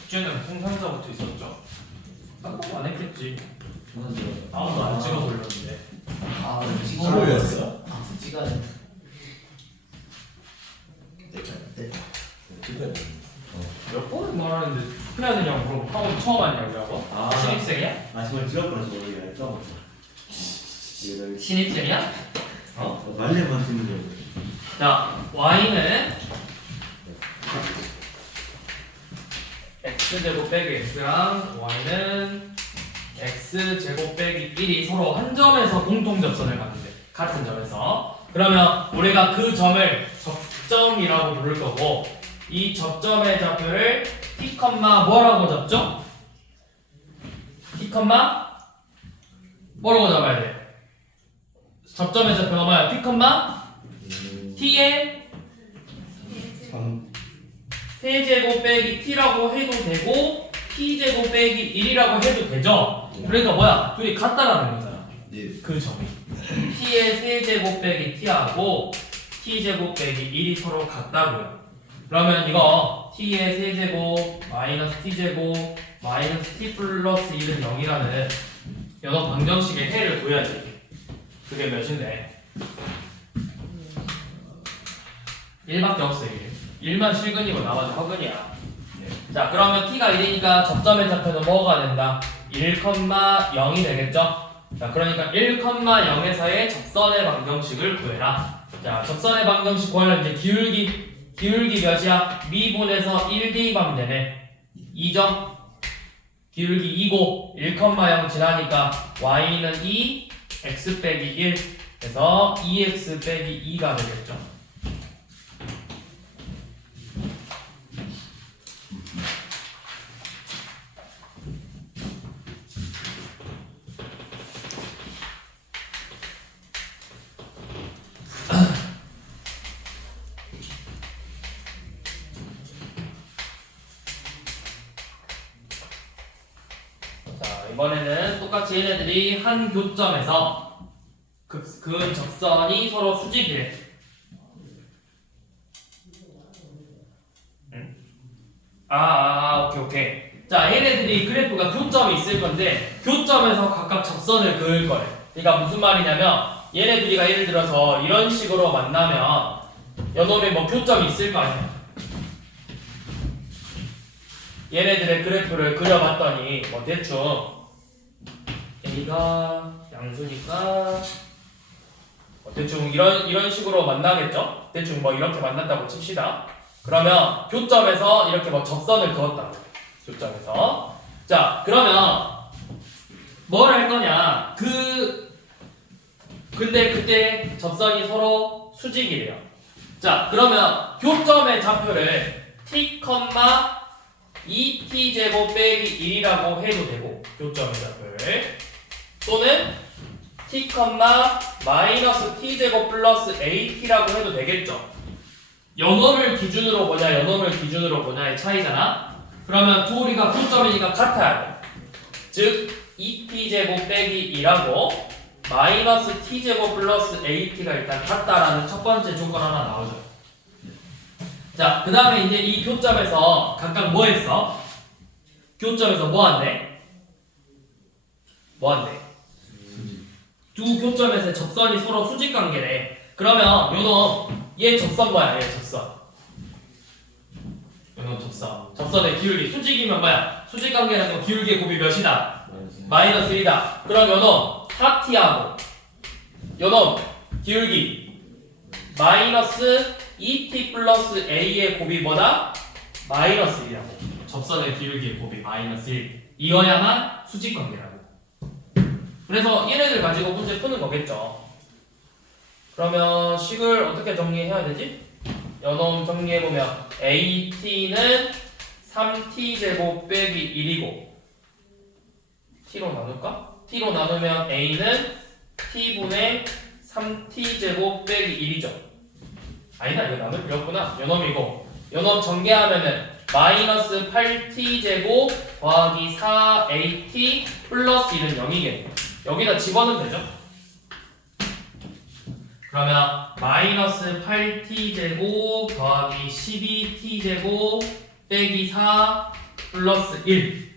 숙제는 통상자부터 있었죠. 깜빡 안 했겠지. 아무도 안 찍어 돌렸는데. 뭐였어? 찍어야 몇 번을 말하는데 해야 되냐고 물어보고 학원 처음 왔냐고? 신입생이야? 정말 들어버려서 우리가 좀 신입생이야? 말레만 듣는 거. 자, y는 x제곱 빼기 x랑 y는 x제곱 빼기 1이 서로 한 점에서 공통접선을 갖는데 같은 점에서 그러면 우리가 그 점을 접점이라고 부를 거고 이 접점의 좌표를 t, 뭐라고 잡죠? t, 뭐라고 잡아야 돼? 접점의 좌표가 뭐야? t, t의 세제곱 빼기 t라고 해도 되고 t제곱 빼기 1이라고 해도 되죠? 그러니까 뭐야? 둘이 같다라는 거잖아. 그 점이 t의 세제곱 빼기 t하고 t제곱 빼기 1이 서로 같다고요. 그러면 이거 t의 세제곱 마이너스 t제곱 마이너스 t 플러스 1은 0이라는 연어 방정식의 해를 구해야지. 그게 몇인데? 1밖에 없어. 1만 실근이고 나머지 허근이야. 자, 그러면 t가 1이니까 접점의 좌표는 뭐가 된다? 1,0이 되겠죠? 자, 그러니까 1,0에서의 접선의 방정식을 구해라. 자, 접선의 방정식 구하려면 이제 기울기 몇이야? 미분에서 1 대입하면 되네. 2점. 기울기 2고 1,0 지나니까 y는 2, x 빼기 1 해서 2x 빼기 2가 되겠죠. 이번에는 똑같이 얘네들이 한 교점에서 그 접선이 서로 수직이래. 오케이. 자, 얘네들이 그래프가 교점이 있을 건데 교점에서 각각 접선을 그을 거래. 그러니까 무슨 말이냐면 얘네들이가 예를 들어서 이런 식으로 만나면 요놈에 뭐 교점이 있을 거 아니야. 얘네들의 그래프를 그려봤더니 뭐 대충 A가 양수니까 대충 이런 식으로 만나겠죠? 대충 뭐 이렇게 만난다고 칩시다. 그러면 교점에서 이렇게 뭐 접선을 그었다고. 교점에서. 자, 그러면 뭘 할 거냐? 근데 그때 접선이 서로 수직이래요. 자, 그러면 교점의 좌표를 t, 2t제곱 빼기 1이라고 해도 되고 교점의 좌표를 또는 t, 마이너스 t제곱 플러스 at라고 해도 되겠죠. 연호를 기준으로 보냐의 차이잖아. 그러면 둘이가 교점이니까 같아야 돼. 즉 2t제곱 빼기 2라고 마이너스 t제곱 플러스 at가 일단 같다라는 첫 번째 조건 하나 나오죠. 자, 그 다음에 이제 이 교점에서 각각 뭐 했어? 교점에서 뭐 한대? 두 교점에서의 접선이 서로 수직 관계래. 그러면 얘 접선 뭐야? 얘 접선. 접선의 기울기. 수직이면 뭐야? 수직 관계라는 건 기울기의 곱이 몇이다? 마이너스 1이다. 그럼 요놈 4t하고 요놈 기울기 마이너스 2t 플러스 a의 곱이 뭐다? 마이너스 1이라고. 접선의 기울기의 곱이 마이너스 1. 이어야만 수직 관계라고. 그래서 얘네들 가지고 문제 푸는 거겠죠. 그러면 식을 어떻게 정리해야 되지? 요놈 정리해보면 at는 3t제곱 빼기 1이고 t로 나눌까? t로 나누면 a는 t분의 3t제곱 빼기 1이죠. 아니다, 이거 나눌 필요 없구나. 요놈이고 요놈 전개하면은 마이너스 8t제곱 더하기 4at 플러스 1은 0이겠네. 여기다 집어넣으면 되죠. 그러면 마이너스 8t제곱 더하기 12t제곱 빼기 4 플러스 1.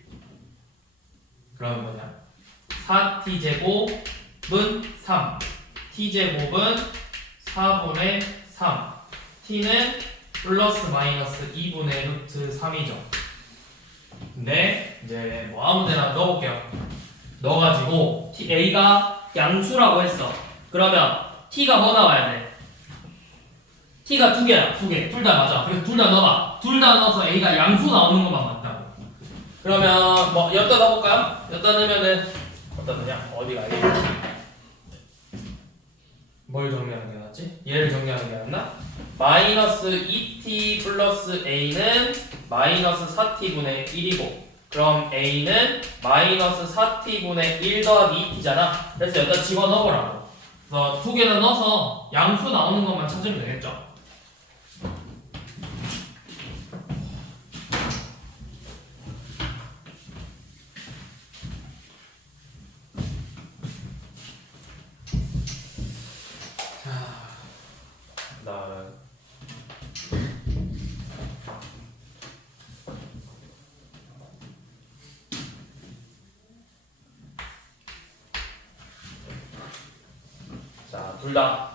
그러면 뭐냐? 4t제곱은 3, t제곱은 4분의 3, t는 플러스 마이너스 2분의 루트 3이죠. 근데 이제 뭐 아무데나 넣어볼게요. 넣어가지고 a가 양수라고 했어. 그러면 t가 뭐 나와야 돼? t가 두 개야, 두 개. 둘 다 맞아. 그래서 둘 다 넣어봐. 둘 다 넣어서 a가 양수 나오는 것만 맞다고. 그러면 뭐 여기다 넣어볼까요? 여기다 넣으면은 어디다 넣냐? 어디가 이? 뭘 정리하는 게 낫지? 얘를 정리하는 게 낫나? 마이너스 2t 플러스 a는 마이너스 4t분의 1이고, 그럼 a는 마이너스 4t분의 1 더하기 2t잖아. 그래서 여기다 집어넣으라고. 그래서 두 개나 넣어서 양수 나오는 것만 찾으면 되겠죠. 자, 둘 다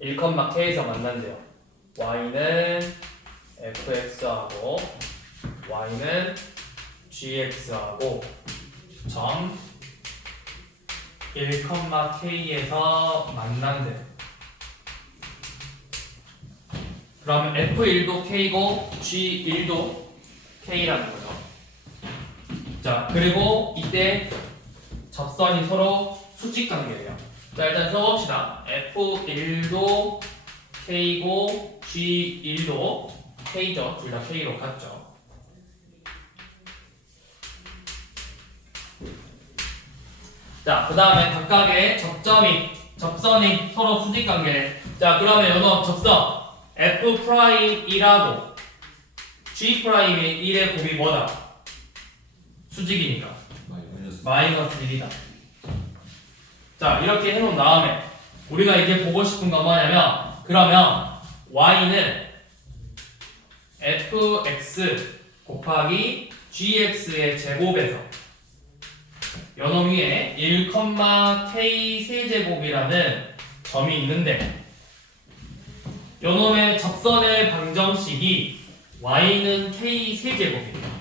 1,k에서 만난대요. y는 fx하고 y는 gx하고 점 1,k에서 만난대. 그러면 f1도 k고 g1도 k라는 거죠. 자, 그리고 이때 접선이 서로 수직 관계예요. 자, 일단 써봅시다. f1도 k고 g1도 k죠. 둘 다 k로 같죠. 자, 그 다음에 각각의 접선이 서로 수직 관계래. 자, 그러면 요거 접선 F'이라고 G'의 1의 곱이 뭐다? 수직이니까 마이너스 1이다. 자, 이렇게 해놓은 다음에 우리가 이제 보고 싶은 건 뭐냐면, 그러면 y는 fx 곱하기 gx의 제곱에서 요놈 위에 1,k 세제곱이라는 점이 있는데, 요놈의 접선의 방정식이 y는 k 세제곱이에요.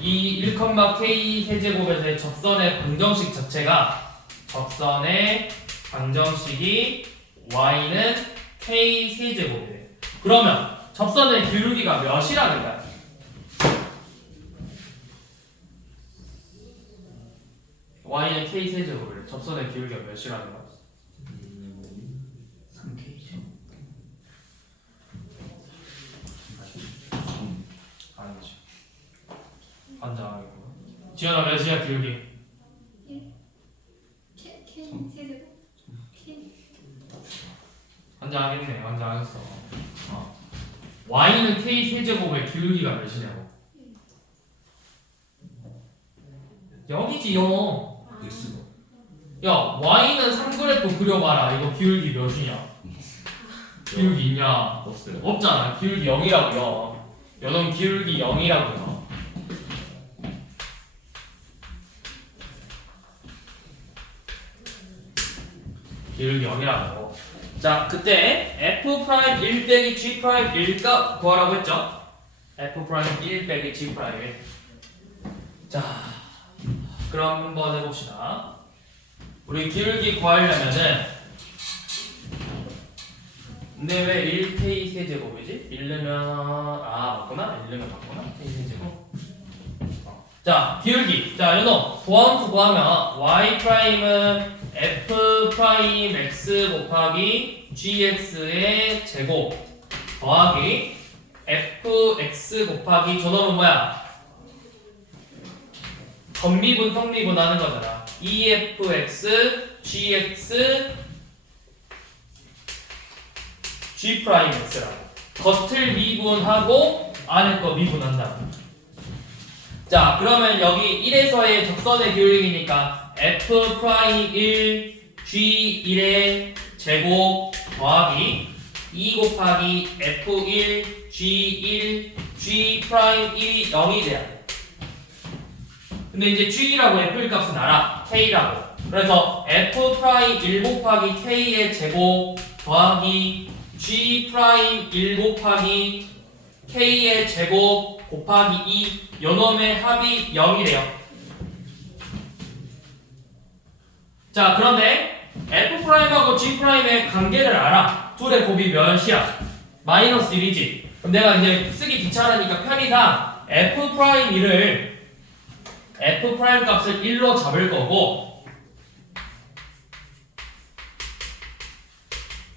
이 1,k 세제곱에서의 접선의 방정식 자체가, 접선의 방정식이 y는 k 세제곱이래요. 그러면 접선의 기울기가 몇이라는 거야? y는 k 세제곱이래. 접선의 기울기가 몇이라는 거야? 3k죠. 아니지. 환장하겠구나. 지연아, 몇이야 기울기? 환장하겠네. 환장하겠어. y는 k 세제곱의 기울기가 몇이냐고? 0이지 0. x가 야, y는 3그래프 그려봐라. 이거 기울기 몇이냐? 기울기 있냐? 없어요. 없잖아. 기울기 0이라고요. 요놈 기울기 0이라고요. 기울기 0이라고. 자, 그때 f'1 빼기 g'1가 구하라고 했죠? f'1 빼기 g'1. 자, 그럼 한번 해봅시다. 우리 기울기 구하려면은, 근데 왜 1k 세제곱이지? 1 넣으면 맞구나? 1 넣으면 맞구나? k 세제곱. 자, 기울기. 자, 요놈 보함수 구하면 y'은 f'x 곱하기 gx의 제곱 더하기 fx 곱하기 저놈은 뭐야? 전미분 성미분 하는 거잖아. efx gx g'x라고. 겉을 미분하고 안에 거 미분한다. 자, 그러면 여기 1에서의 접선의 기울기니까 f 프라임 1 g 1의 제곱 더하기 2 곱하기 f1 g1 g 프라임 1이 0이 돼야 돼. 근데 이제 g라고 f1 값은 알아. k라고. 그래서 f 프라임 1 곱하기 k의 제곱 더하기 g 프라임 1 곱하기 k의 제곱 곱하기 2 요놈의 합이 0이래요. 자, 그런데 f 프라임하고 g 프라임의 관계를 알아. 둘의 곱이 몇이야? 마이너스 1이지. 그럼 내가 이제 쓰기 귀찮으니까 편의상 f 프라임 1을 f 프라임 값을 1로 잡을 거고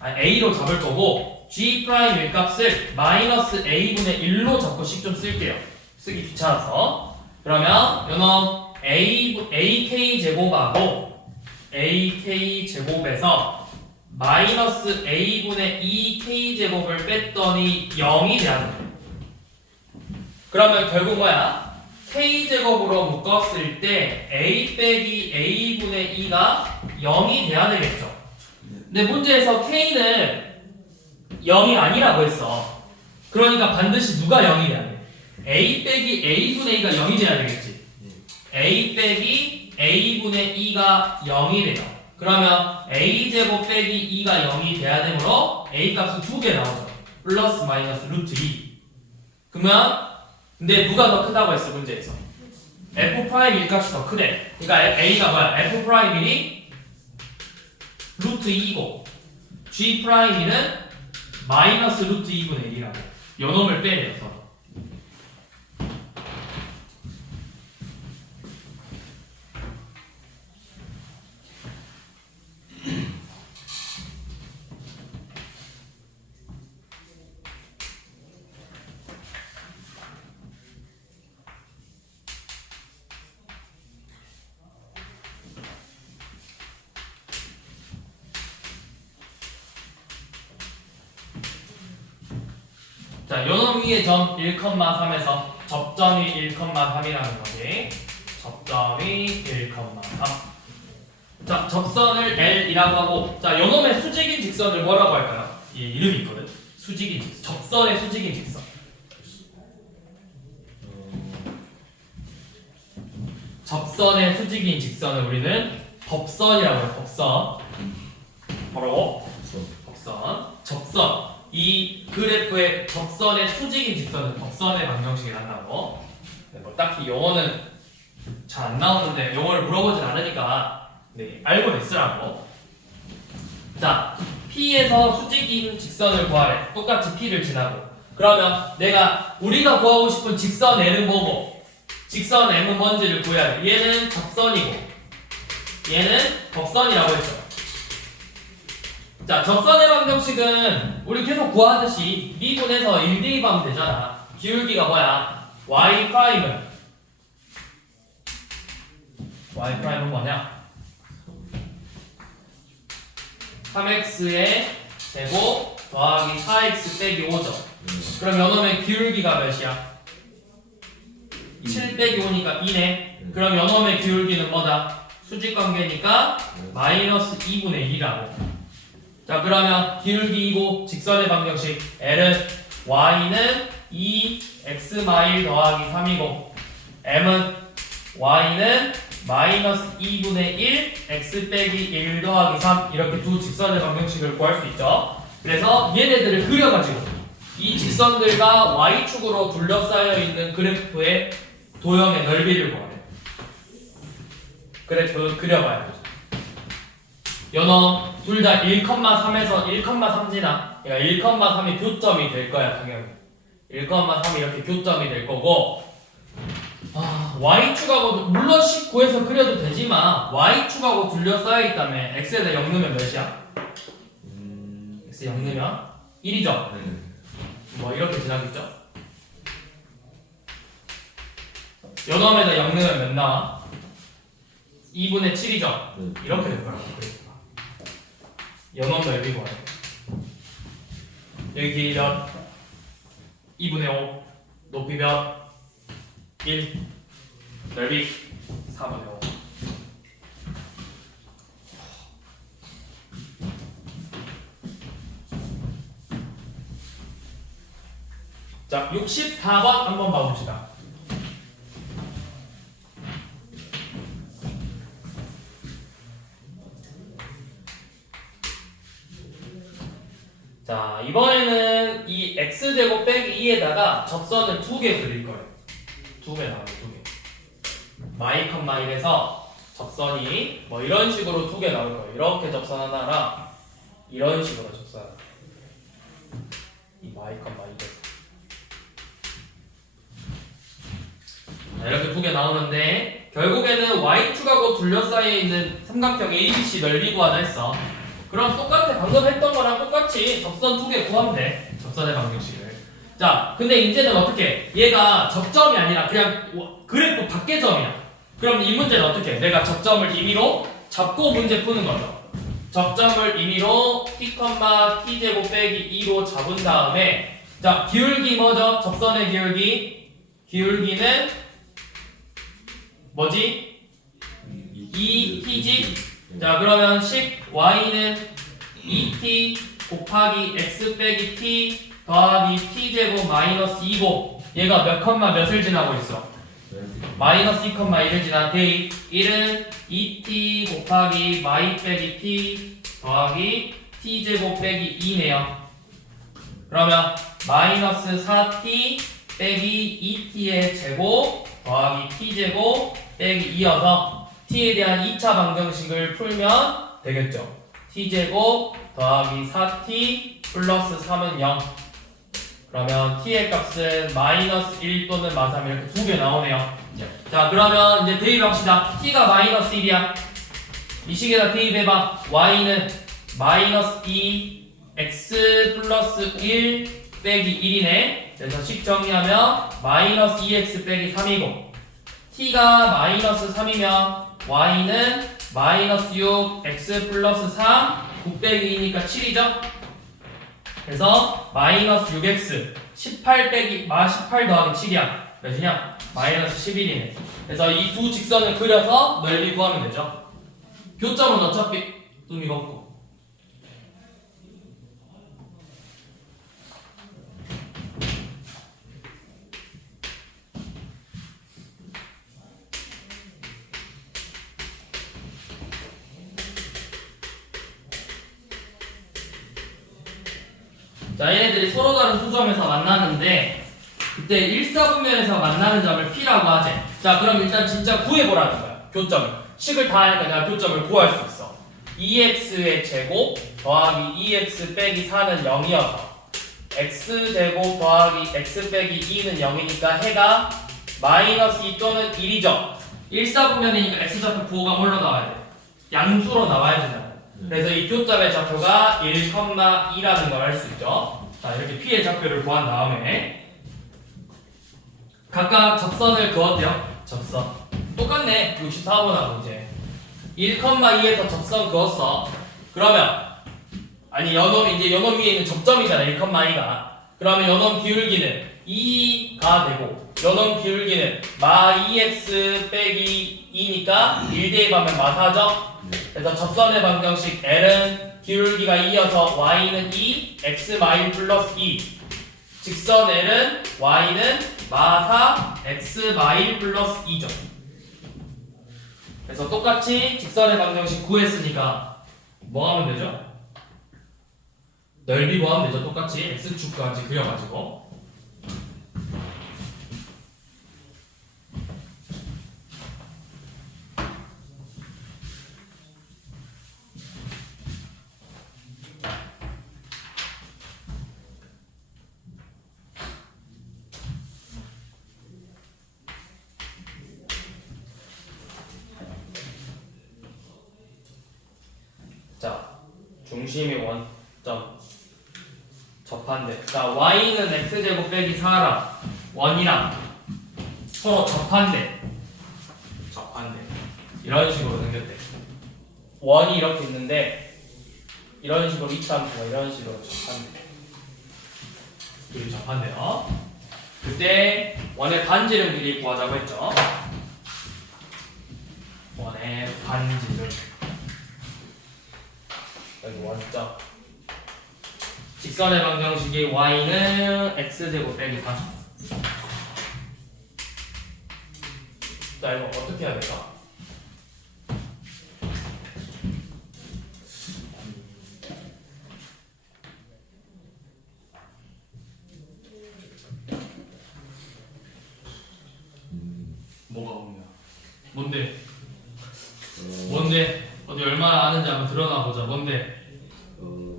a로 잡을 거고 g 프라임 1 값을 마이너스 a분의 1로 잡고 식 좀 쓸게요. 쓰기 귀찮아서. 그러면 요놈 ak 제곱하고 ak 제곱에서 마이너스 a분의 2k 제곱을 뺐더니 0이 돼야 돼. 그러면 결국 뭐야? k 제곱으로 묶었을 때 a 빼기 a분의 2가 0이 돼야 되겠죠. 근데 문제에서 k는 0이 아니라고 했어. 그러니까 반드시 누가 0이 돼야 돼? a 빼기 a분의 2가 0이 돼야 되겠지. a 빼기 a분의 2가 0이 돼요. 그러면 a제곱 빼기 2가 0이 돼야 되므로 a 값은 2개 나오죠. 플러스 마이너스 루트 2. 그러면 근데 누가 더 크다고 했어 문제에서? f 프라임 1 값이 더 크대. 그러니까 a가 뭐야? f 프라임 1이 루트 2고 g 프라임 1은 마이너스 루트 2분의 1이라고. 요놈을 빼내요 서로. 자, 요놈 위에 점 1,3에서 접점이 1,3이라는 거지. 접점이 1,3. 자, 접선을 L이라고 하고, 자, 요놈의 수직인 직선을 뭐라고 할까요? 얘 이름이 있거든. 수직인 직선. 접선의 수직인 직선. 접선의 수직인 직선을 우리는 법선이라고 해요. 법선. 뭐라고? 법선. 접선. 이 그래프의 접선의 수직인 직선은 접선의 방정식이 난다고. 뭐 딱히 용어는 잘 안 나오는데 용어를 물어보진 않으니까 네, 알고는 있으라고. 자, P에서 수직인 직선을 구하래. 똑같이 P를 지나고. 그러면 우리가 구하고 싶은 직선 N은 뭐고 직선 M은 뭔지를 구해야 돼. 얘는 접선이고 얘는 법선이라고 했죠. 자, 접선의 방정식은 우리 계속 구하듯이 미분해서 1 대입하면 되잖아. 기울기가 뭐야? y 프라임은 뭐냐? 3x의 제곱 더하기 4x 빼기 5죠. 그럼 요놈의 기울기가 몇이야? 7 빼기 5니까 2네. 그럼 요놈의 기울기는 뭐다? 수직관계니까 마이너스 2분의 1이라고. 자, 그러면 기울기이고 직선의 방정식 L은 y는 2x 마일 더하기 3이고 m은 y는 마이너스 2분의 1 x 빼기 1 더하기 3 이렇게 두 직선의 방정식을 구할 수 있죠. 그래서 얘네들을 그려가지고 이 직선들과 y축으로 둘러싸여 있는 그래프의 도형의 넓이를 구하래. 그래프 그려봐야 되죠. 요놈 둘 다 1,3에서 1,3 지나. 그러니까 1,3이 교점이 될 거야 당연히. 1,3이 이렇게 교점이 될 거고. y축하고 물론 19에서 그려도 되지만 y축하고 둘러싸여 있다면 x에다 0 넣으면 몇이야? x 0 넣으면 1이죠. 뭐 이렇게 지나겠죠? 요놈에다 0 넣으면 몇 나와? 2분의 7이죠. 이렇게 될 거라고. 연원 넓이 구하래. 여기 길이면 2분의 5, 높이면 1, 넓이 4분의 5. 자, 64번 한번 봐봅시다. 자, 이번에는 이 x제곱 빼기 2에다가 접선을 2개 그릴 거예요. 2개 나와요, 2개. 마이 컴마 1에서 접선이 뭐 이런 식으로 2개 나올 거예요. 이렇게 접선 하나랑 이런 식으로 접선 하나. 이 마이 컴마 2에서. 자, 이렇게 2개 나오는데 결국에는 y축하고 둘러싸여 있는 삼각형 ABC 넓이 구하자 했어. 그럼 똑같아. 방금 했던 거랑 똑같이 접선 2개 구하면 돼. 접선의 방정식을. 자, 근데 이제는 어떻게? 얘가 접점이 아니라 그냥 그래프 밖의 점이야. 그럼 이 문제는 어떻게? 내가 접점을 임의로 잡고 문제 푸는 거죠. 접점을 임의로 t, t제곱 빼기 2로 잡은 다음에 자, 기울기 뭐죠? 접선의 기울기. 기울기는 뭐지? 2t지? 자, 그러면 식 y는 2t 곱하기 x 빼기 t 더하기 t제곱 마이너스 2고 얘가 몇 컴마 몇을 지나고 있어? 마이너스 2,1을 지나 대입 1은 2t 곱하기 마이 빼기 t 더하기 t제곱 빼기 2네요. 그러면 마이너스 4t 빼기 2t의 제곱 더하기 t제곱 빼기 2여서 t에 대한 2차 방정식을 풀면 되겠죠. t제곱 더하기 4t 플러스 3은 0. 그러면 t의 값은 마이너스 1 또는 마삼 이렇게 2개 나오네요. 자, 그러면 이제 대입합시다. t가 마이너스 1이야. 이 식에다 대입해봐. y는 마이너스 2 x 플러스 1 빼기 1이네. 그래서 식 정리하면 마이너스 2x 빼기 3이고 t가 마이너스 3이면 y는 마이너스 6 x 플러스 3 9 빼기 2니까 7이죠. 그래서 마이너스 6x 18 빼기 18 더하기 7이야. 몇이냐? 마이너스 11이네. 그래서 이 두 직선을 그려서 넓이 구하면 되죠. 교점은 어차피 의미가 없고. 자, 얘네들이 서로 다른 수점에서 만나는데 그때 1사분면에서 만나는 점을 P라고 하지. 자, 그럼 일단 진짜 구해보라는 거야. 교점을. 식을 다 하니까 내가 교점을 구할 수 있어. 2x의 제곱 더하기 2x 빼기 4는 0이어서 x제곱 더하기 x 빼기 2는 0이니까 해가 마이너스 2 또는 1이죠. 1사분면이니까 x좌표 부호가 뭘로 나와야 돼? 양수로 나와야 되잖아. 그래서 이 교점의 좌표가 1,2라는 걸 알 수 있죠. 자, 이렇게 P의 좌표를 구한 다음에 각각 접선을 그었대요. 접선 똑같네. 64번하고 이제 1,2에서 접선 그었어. 그러면 아니 연놈이 이제 연놈 위에 있는 접점이잖아. 1,2가. 그러면 연놈 기울기는 2가 되고 연놈 기울기는 마 2x 빼기 2니까 1 대입하면 마 4죠. 그래서 접선의 방정식 L은 기울기가 2여서 y는 2, x 마일 플러스 2. 직선 L은 y는 마 4, x 마일 플러스 2죠. 그래서 똑같이 직선의 방정식 구했으니까 뭐 하면 되죠? 넓이 구하면 되죠. 똑같이 x축까지 그려가지고. 자, 중심이 원점 접한대. 자, y는 x제곱 빼기 4랑 원이랑 서로 접한대. 이런 식으로 생겼대. 원이 이렇게 있는데 이런 식으로 이차함수가 이런 식으로 접한대. 둘이 접한대요. 그때 원의 반지름 길이 구하자고 했죠. 원의 반지름 여기 원점 직선의 방정식이 y는 x제곱 빼기 4. 자, 이거 어떻게 해야 될까? 뭐가 없냐? 뭔데? 뭔데? 어디 얼마나 아는지 한번 드러나 보자. 뭔데?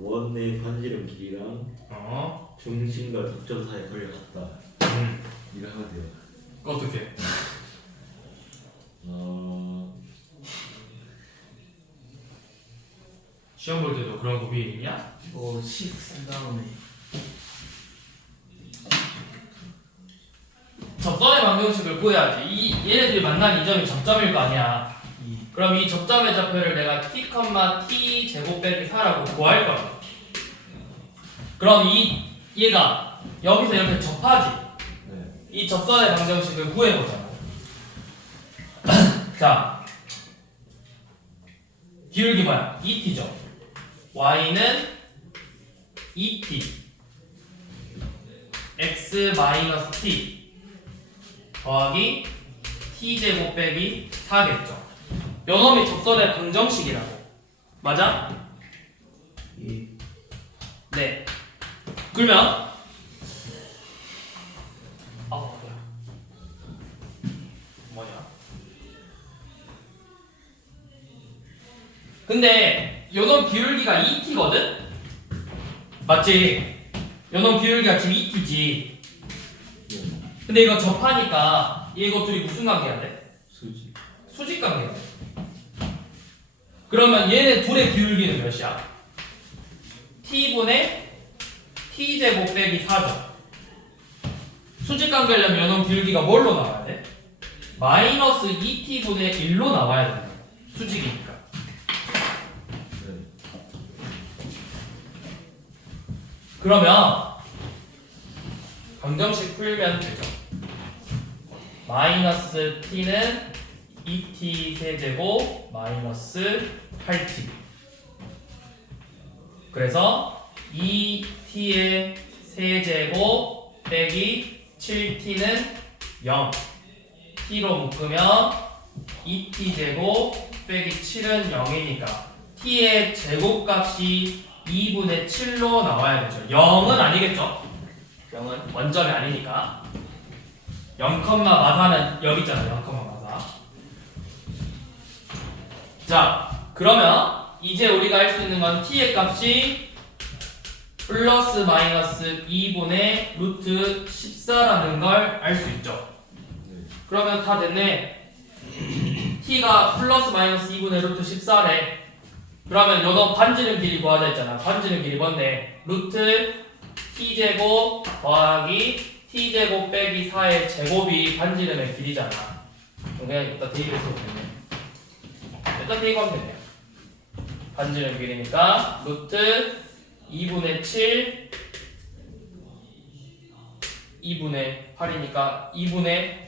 원의 반지름 길이랑 중심과 접점 사이에 거리가 같다. 이거 하면 돼요. 어떻게? 시험 볼 때도 그런 거 위에 있냐? 식 다음에 접선의 방정식을 구해야지. 얘네들이 만난 이 점이 접점일 거 아니야. 그럼 이 접점의 좌표를 내가 t, t 제곱 빼기 4라고 구할 거야. 그럼 얘가 여기서 이렇게 접하지. 네. 이 접선의 방정식을 구해보자. 자, 기울기 뭐야? 2t죠. y는 2t x-t 더하기 t제곱 빼기 4겠죠. 요놈이 접선의 방정식이라고. 맞아? 예. 네. 그러면 뭐냐? 근데 요놈 기울기가 2t거든? 맞지? 요놈 기울기가 지금 2t지. 근데 이거 접하니까 이거 둘이 무슨 관계야 돼? 수직. 수직 관계야 돼. 그러면 얘네 둘의 기울기는 몇이야? t분의 t제곱 빼기 4죠. 수직 관계려면 요놈 기울기가 뭘로 나와야 돼? 마이너스 2t분의 1로 나와야 된다. 수직이니까. 네. 그러면 방정식 풀면 되죠. 마이너스 t는 2t 세제곱 마이너스 8t. 그래서 2t의 세제곱 빼기 7t는 0. t로 묶으면 2t 제곱 빼기 7은 0이니까 t의 제곱값이 2분의 7로 나와야 되죠. 0은 아니겠죠? 0은 원점이 아니니까 0, 마사는 여기 있잖아요. 0, 마사. 자, 그러면 이제 우리가 할 수 있는 건 t의 값이 플러스 마이너스 2분의 루트 14라는 걸 알 수 있죠. 그러면 다 됐네. t가 플러스 마이너스 2분의 루트 14래. 그러면 요거 반지름 길이 구하자 했잖아. 반지름 길이 뭔데? 루트 t제곱 더하기 t제곱 빼기 4의 제곱이 반지름의 길이잖아. 그냥 여기다 대입해서 되네. 여기다 대입하면 되네요. 반지름 길이니까 루트 2분의 7 2분의 8이니까 2분의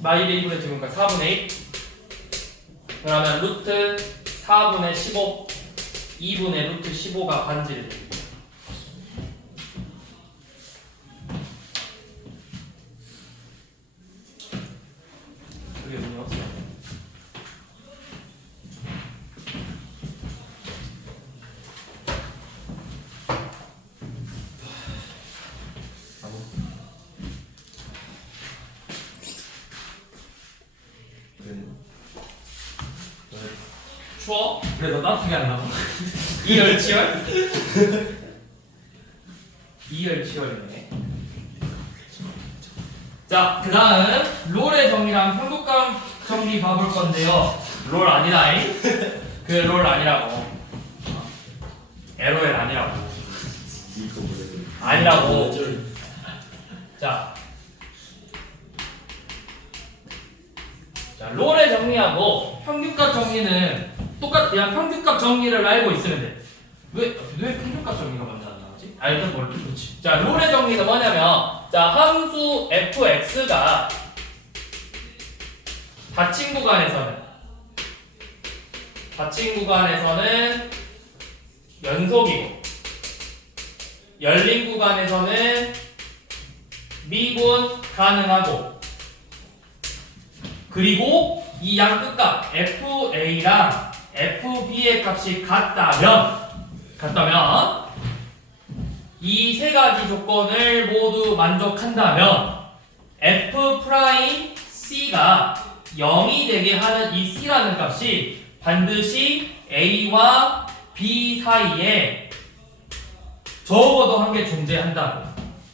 마이너스 2분의 제곱이니까 4분의 1. 그러면 루트 4분의 15 2분의 루트 15가 반지름. 그게 의미 없어. 추워? 그래 너 따뜻하게 안 나와. 이열치열? 이열치열이네. 자, 그 다음 롤의 정리랑 편곡감 정리 봐볼 건데요. 롤 아니라잉? 그 롤 아니라고. LOL 아니라고. 아니라고. 자, 롤의 정리하고 평균값 정리는 똑같아. 평균값 정리를 알고 있으면 돼. 왜 평균값 정리가 먼저 안 나오지? 일단 뭘 그렇지. 자, 롤의 정리는 뭐냐면, 자, 함수 fx가 닫힌 구간에서는 연속이고 열린 구간에서는 미분 가능하고 그리고 이 양끝값 FA랑 FB의 값이 같다면 이 세 가지 조건을 모두 만족한다면 F'C가 0이 되게 하는 이 C라는 값이 반드시 A와 B 사이에 적어도 한 개 존재한다고.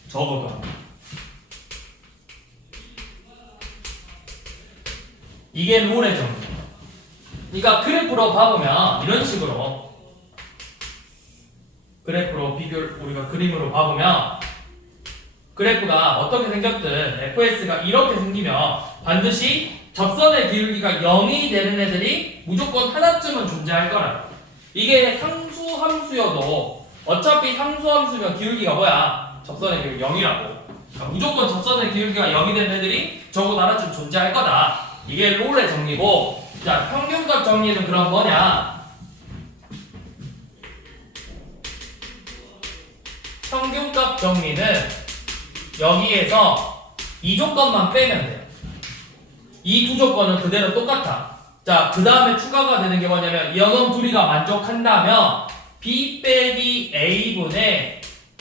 적어도 한 개. 이게 롤의 정의예요. 그러니까 그래프로 봐보면 이런 식으로 그래프로 우리가 그림으로 봐보면 그래프가 어떻게 생겼든 fs가 이렇게 생기면 반드시 접선의 기울기가 0이 되는 애들이 무조건 하나쯤은 존재할 거라고. 이게 상수함수여도 어차피 상수함수면 기울기가 뭐야? 접선의 기울기 0이라고. 그러니까 무조건 접선의 기울기가 0이 되는 애들이 적어도 하나쯤 존재할 거다. 이게 롤의 정리고, 자 평균값 정리는 그럼 뭐냐? 평균값 정리는 여기에서 이 조건만 빼면 돼요. 이 두 조건은 그대로 똑같아. 자, 그 다음에 추가가 되는 게 뭐냐면 연원 둘이가 만족한다면 B 빼기 A분의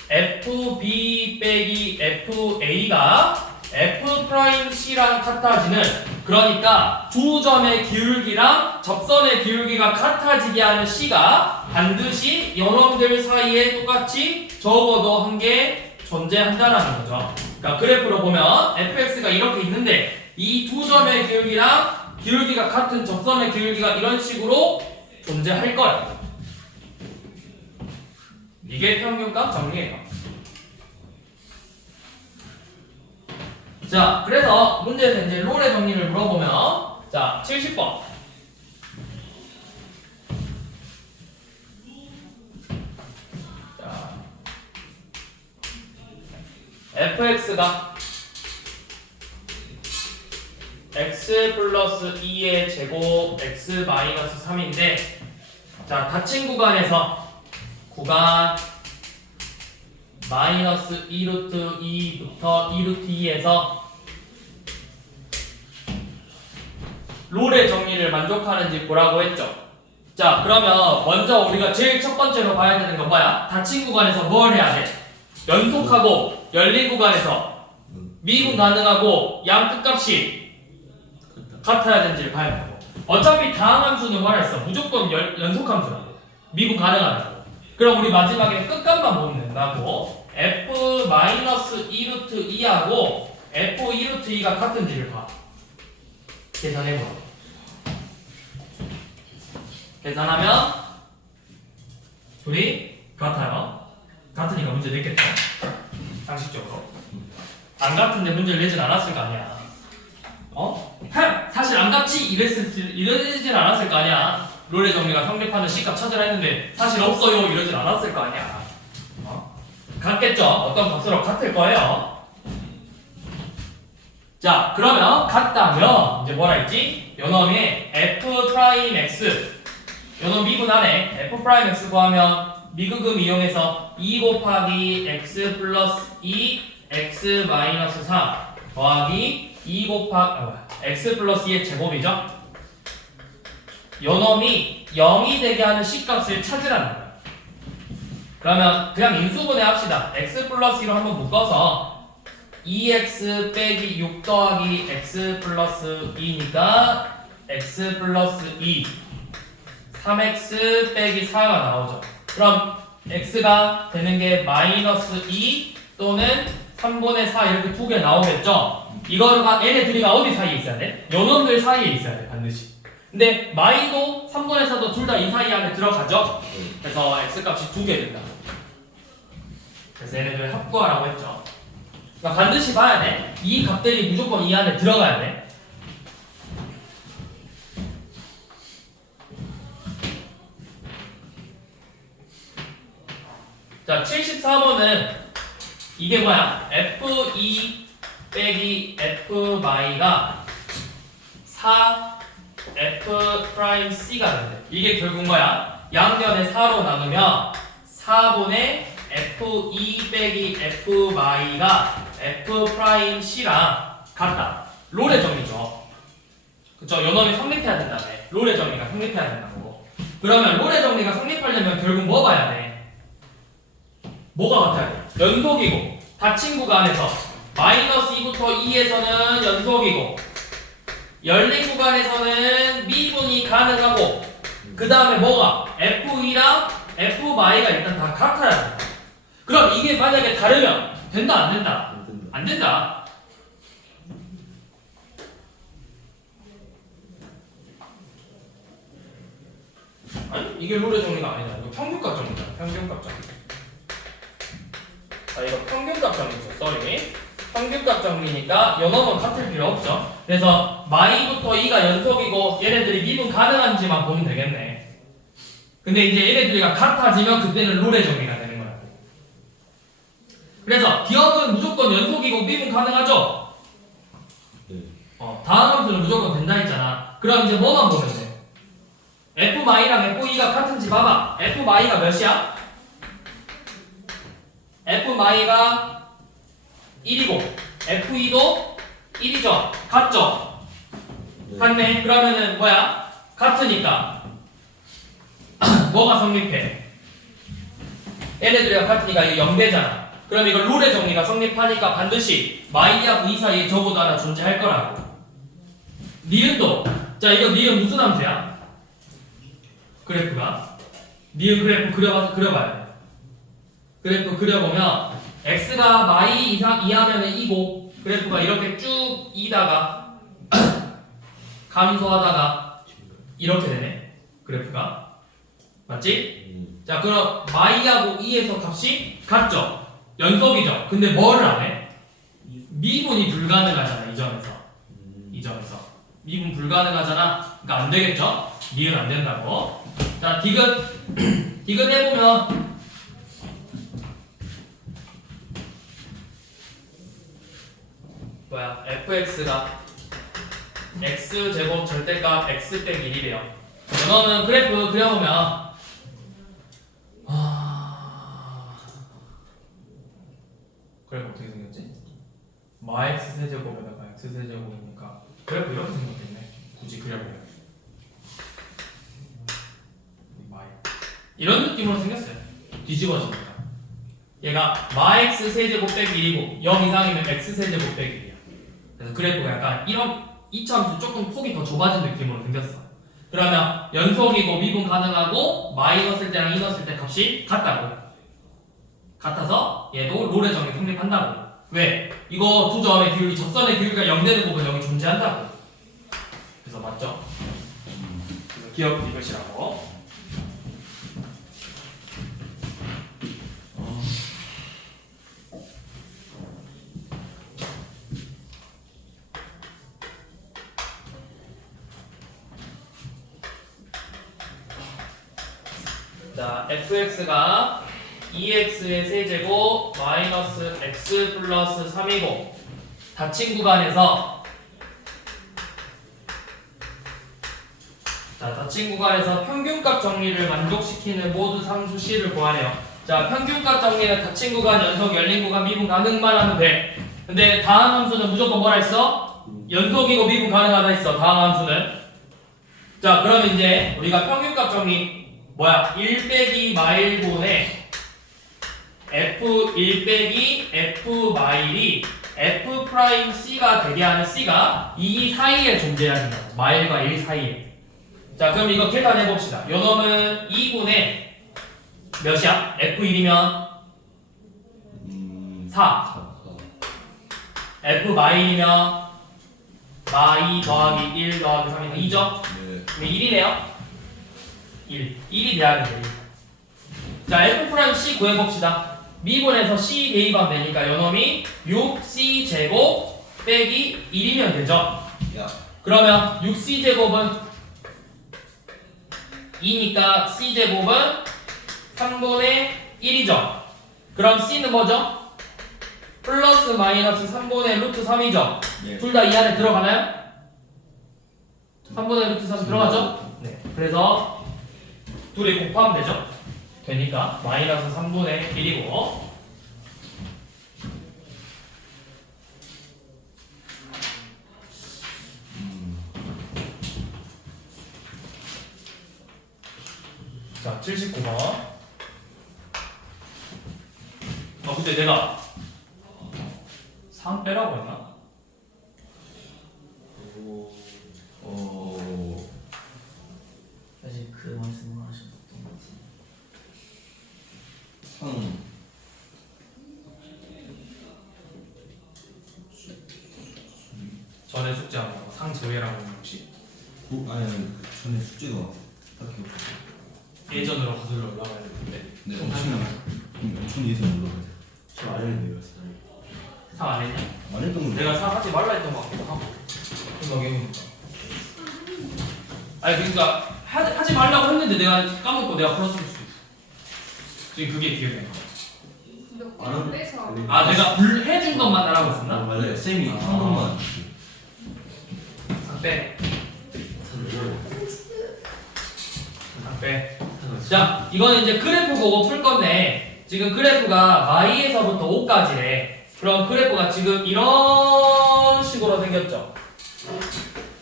FB 빼기 FA가 F'C랑 같아지는, 그러니까 두 점의 기울기랑 접선의 기울기가 같아지게 하는 C가 반드시 연원들 사이에 똑같이 적어도 한 개 존재한다는 거죠. 그러니까 그래프로 보면 fx가 이렇게 있는데 이 두 점의 기울기랑 기울기가 같은 접선의 기울기가 이런 식으로 존재할 거예요. 이게 평균값 정리예요. 자, 그래서 문제에서 이제 롤의 정리를 물어보면, 자, 70번. 자, fx가 x 플러스 2의 제곱 x 마이너스 3인데, 자, 닫힌 구간에서 구간 마이너스 2루트 2부터 2루트 2에서 롤의 정리를 만족하는지 보라고 했죠. 자, 그러면 먼저 우리가 제일 첫 번째로 봐야 되는 건 뭐야? 닫힌 구간에서 뭘 해야 돼? 연속하고 열린 구간에서 미분 가능하고 양 끝값이 같아야 되는지를 봐야 되고, 어차피 다항함수는 뭐라 했어? 무조건 연속함수라고. 미분 가능하다고. 그럼 우리 마지막에 끝값만 보면 된다고. F-2루트 2하고 F2루트 2가 같은지를 봐. 계산해봐. 계산하면 둘이 같아요. 같으니까 문제 냈겠죠? 상식적으로. 안 같은데 문제를 내진 않았을 거 아니야. 사실 안 같지? 이러진 않았을 거 아니야. 롤의 정리가 성립하는 C값 찾으라 했는데 사실 없어요 이러진 않았을 거 아니야. 같겠죠? 어떤 값으로 같을 거예요. 자, 그러면 같다면 이제 뭐라 했지? 요놈의 F'X 요놈 미분 안에 F'X 구하면 미극음 이용해서 2 곱하기 X 플러스 2 X 마이너스 4 더하기 2 곱하기 X 플러스 2의 제곱이죠? 요놈이 0이 되게 하는 C값을 찾으라는 거야. 그러면 그냥 인수분해 합시다. x 플러스 2로 한번 묶어서 2x 빼기 6 더하기 x 플러스 2니까 x 플러스 2 3x 빼기 4가 나오죠. 그럼 x가 되는 게 마이너스 2 또는 3분의 4 이렇게 두 개 나오겠죠. 이거가 얘네 둘이가 어디 사이에 있어야 돼? 요놈들 사이에 있어야 돼 반드시. 근데 마이도 3분의 4도 둘 다 이 사이 안에 들어가죠. 그래서 x값이 두 개 된다. 그래서 얘네들 합구하라고 했죠. 그러니까 반드시 봐야 돼. 이 값들이 무조건 이 안에 들어가야 돼. 자, 74번은 이게 뭐야? F2 빼기 Fy가 4 F'C가 된대. 이게 결국 뭐야? 양변에 4로 나누면 4분의 F2 빼기 Fy가 F'C랑 같다. 롤의 정리죠. 그쵸? 요놈이 성립해야 된다며. 롤의 정리가 성립해야 된다고. 그러면 롤의 정리가 성립하려면 결국 뭐 봐야 돼? 뭐가 같아야 돼? 연속이고 닫힌 구간에서 마이너스 2부터 2에서는 연속이고 열린 구간에서는 미분이 가능하고 그 다음에 뭐가? F2랑 Fy가 일단 다 같아야 돼. 그럼 이게 만약에 다르면 된다 안 된다? 안 된다. 안 된다. 아니 이게 롤의 정리가 아니다. 이거 평균값 정리잖아. 평균값 정리. 자 이거 평균값 정리죠. 쏘리. 평균값 정리니까 요놈은 같을 필요 없죠. 그래서 마이부터 2가 연속이고 얘네들이 미분 가능한지만 보면 되겠네. 근데 이제 얘네들이가 같아지면 그때는 롤의 정리가 되는 거야. 그래서 기억은 무조건 연속이고 미분 가능하죠? 네. 다음 함수는 무조건 된다 했잖아. 그럼 이제 뭐만 보면 돼? F랑 F2가 같은지 봐봐. F가 몇이야? F가 1이고 F2도 1이죠? 같죠? 네. 같네. 그러면은 뭐야? 같으니까 뭐가 성립해? 얘네들이랑 같으니까 이게 0되잖아. 그럼 이거 롤의 정리가 성립하니까 반드시 마이하고 2 사이에 적어도 하나 존재할 거라고. 니은도 자 이거 니은 무슨 함수야? 그래프가 니은 그래프 그려봐야 돼. 그래프 그려보면 x가 마이 이상 이하면은 2고 그래프가 이렇게 쭉 이다가 감소하다가 이렇게 되네. 그래프가 맞지? 자 그럼 마이하고 2에서 값이 같죠? 연속이죠? 근데 뭐를 안 해? 미분이 불가능하잖아. 이 점에서 이 점에서 미분 불가능하잖아. 그러니까 안 되겠죠? 니은 안 된다고. 자 디귿 디귿 해보면 뭐야? fx가 x제곱 절대값 x 빼기 1이래요. 이거는 그래프 그려보면 그래프 어떻게 생겼지? 마 x 세제곱에다가 x 세제곱이니까 그래프 이렇게 생겼겠네. 굳이 그려보면 이런 느낌으로 생겼어요. 뒤집어지니까 얘가 마 x 세제곱 빼기 1이고 0 이상이면 x 세제곱 빼기 1이야. 그래서 그래프가 약간 이런 이차함수 조금 폭이 더 좁아진 느낌으로 생겼어. 그러면 연속이고 미분 가능하고 마이 넣었을 때랑 이 넣었을 때 값이 같다고. 같아서 얘도 롤의 정리 성립한다고. 왜? 이거 두 점의 기울기 적선의 기울기가 0되는 부분 여기 존재한다고. 그래서 맞죠? 그래서 기억 이것이라고. 자, fx가 2x의 세제곱 마이너스 x 플러스 3이고 닫힌 구간에서 자, 닫힌 구간에서 평균값 정리를 만족시키는 모든 상수 C를 구하래요. 자, 평균값 정리는 닫힌 구간, 연속, 열린 구간, 미분 가능만 하면 돼. 근데 다음 함수는 무조건 뭐라 했어? 연속이고 미분 가능하다 했어. 다음 함수는. 자, 그러면 이제 우리가 평균값 정리 뭐야? 1 빼기 마일분의 f1 빼기 f 마일이 f 프라임 c가 되게 하는 c가 이 사이에 존재해야 된다. 마일과 1 사이에. 자, 그럼 이거 계산해 봅시다. 요 놈은 2분의 몇이야? f1이면 4. f 마일이면 마2 더하기 1 더하기 3이니까 2죠? 네. 그럼 1이네요? 1이 돼야 돼. 자, f'(c) 구해봅시다. 미분에서 c 대입하면 되니까 요놈이 6c 제곱 빼기 1이면 되죠. 야. 그러면 6c 제곱은 2니까 c 제곱은 3분의 1이죠. 그럼 c는 뭐죠? 플러스 마이너스 3분의 루트 3이죠. 네. 둘 다 이 안에 들어가나요? 3분의 루트 3 들어가죠? 네. 그래서 둘이 곱하면 되죠? 되니까 마이너스 3분의 1이고 자 79번 근데 내가 3 빼라고 했나? 사실 그 말씀을 하셨던 것 같은데. 상 전에 숙제한 거 상 제외라고 했나 혹시? 아니 전에 숙제가 딱히 없어서 예전으로 거슬러 올라가야 되는데 네 좀 다시 나가요. 엄청 예전 올라가야 돼. 저 안 했네요. 상 안 했냐? 안 했던 건 내가 상 하지 말라 했던 것 같기도 하고 생각해보니까 아니 그러니까 하지 말라고 했는데 내가 까먹고 내가 풀었을 수도 있어 지금 그게 기억이 안 나. 몇번 빼서 아 내가 해준 것만 하라고 했었나? 네, 쌤이 아. 한 번만 빼. 빼. 자, 이거는 이제 그래프 보고 풀 건데 지금 그래프가 y에서부터 5까지래. 그럼 그래프가 지금 이런 식으로 생겼죠.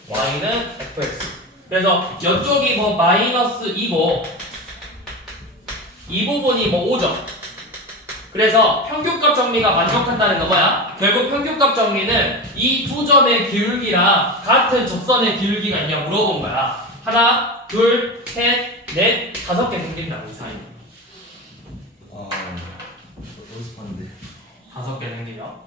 y는 fx. 그래서 이쪽이 뭐 마이너스 2고 이 부분이 뭐 5죠. 그래서 평균값 정리가 만족한다는 건 뭐야? 결국 평균값 정리는 이 두 점의 기울기랑 같은 접선의 기울기가 있냐 물어본 거야. 하나, 둘, 셋, 넷, 5개 생긴다고 이 사이. 연습하는데 5개 생기죠.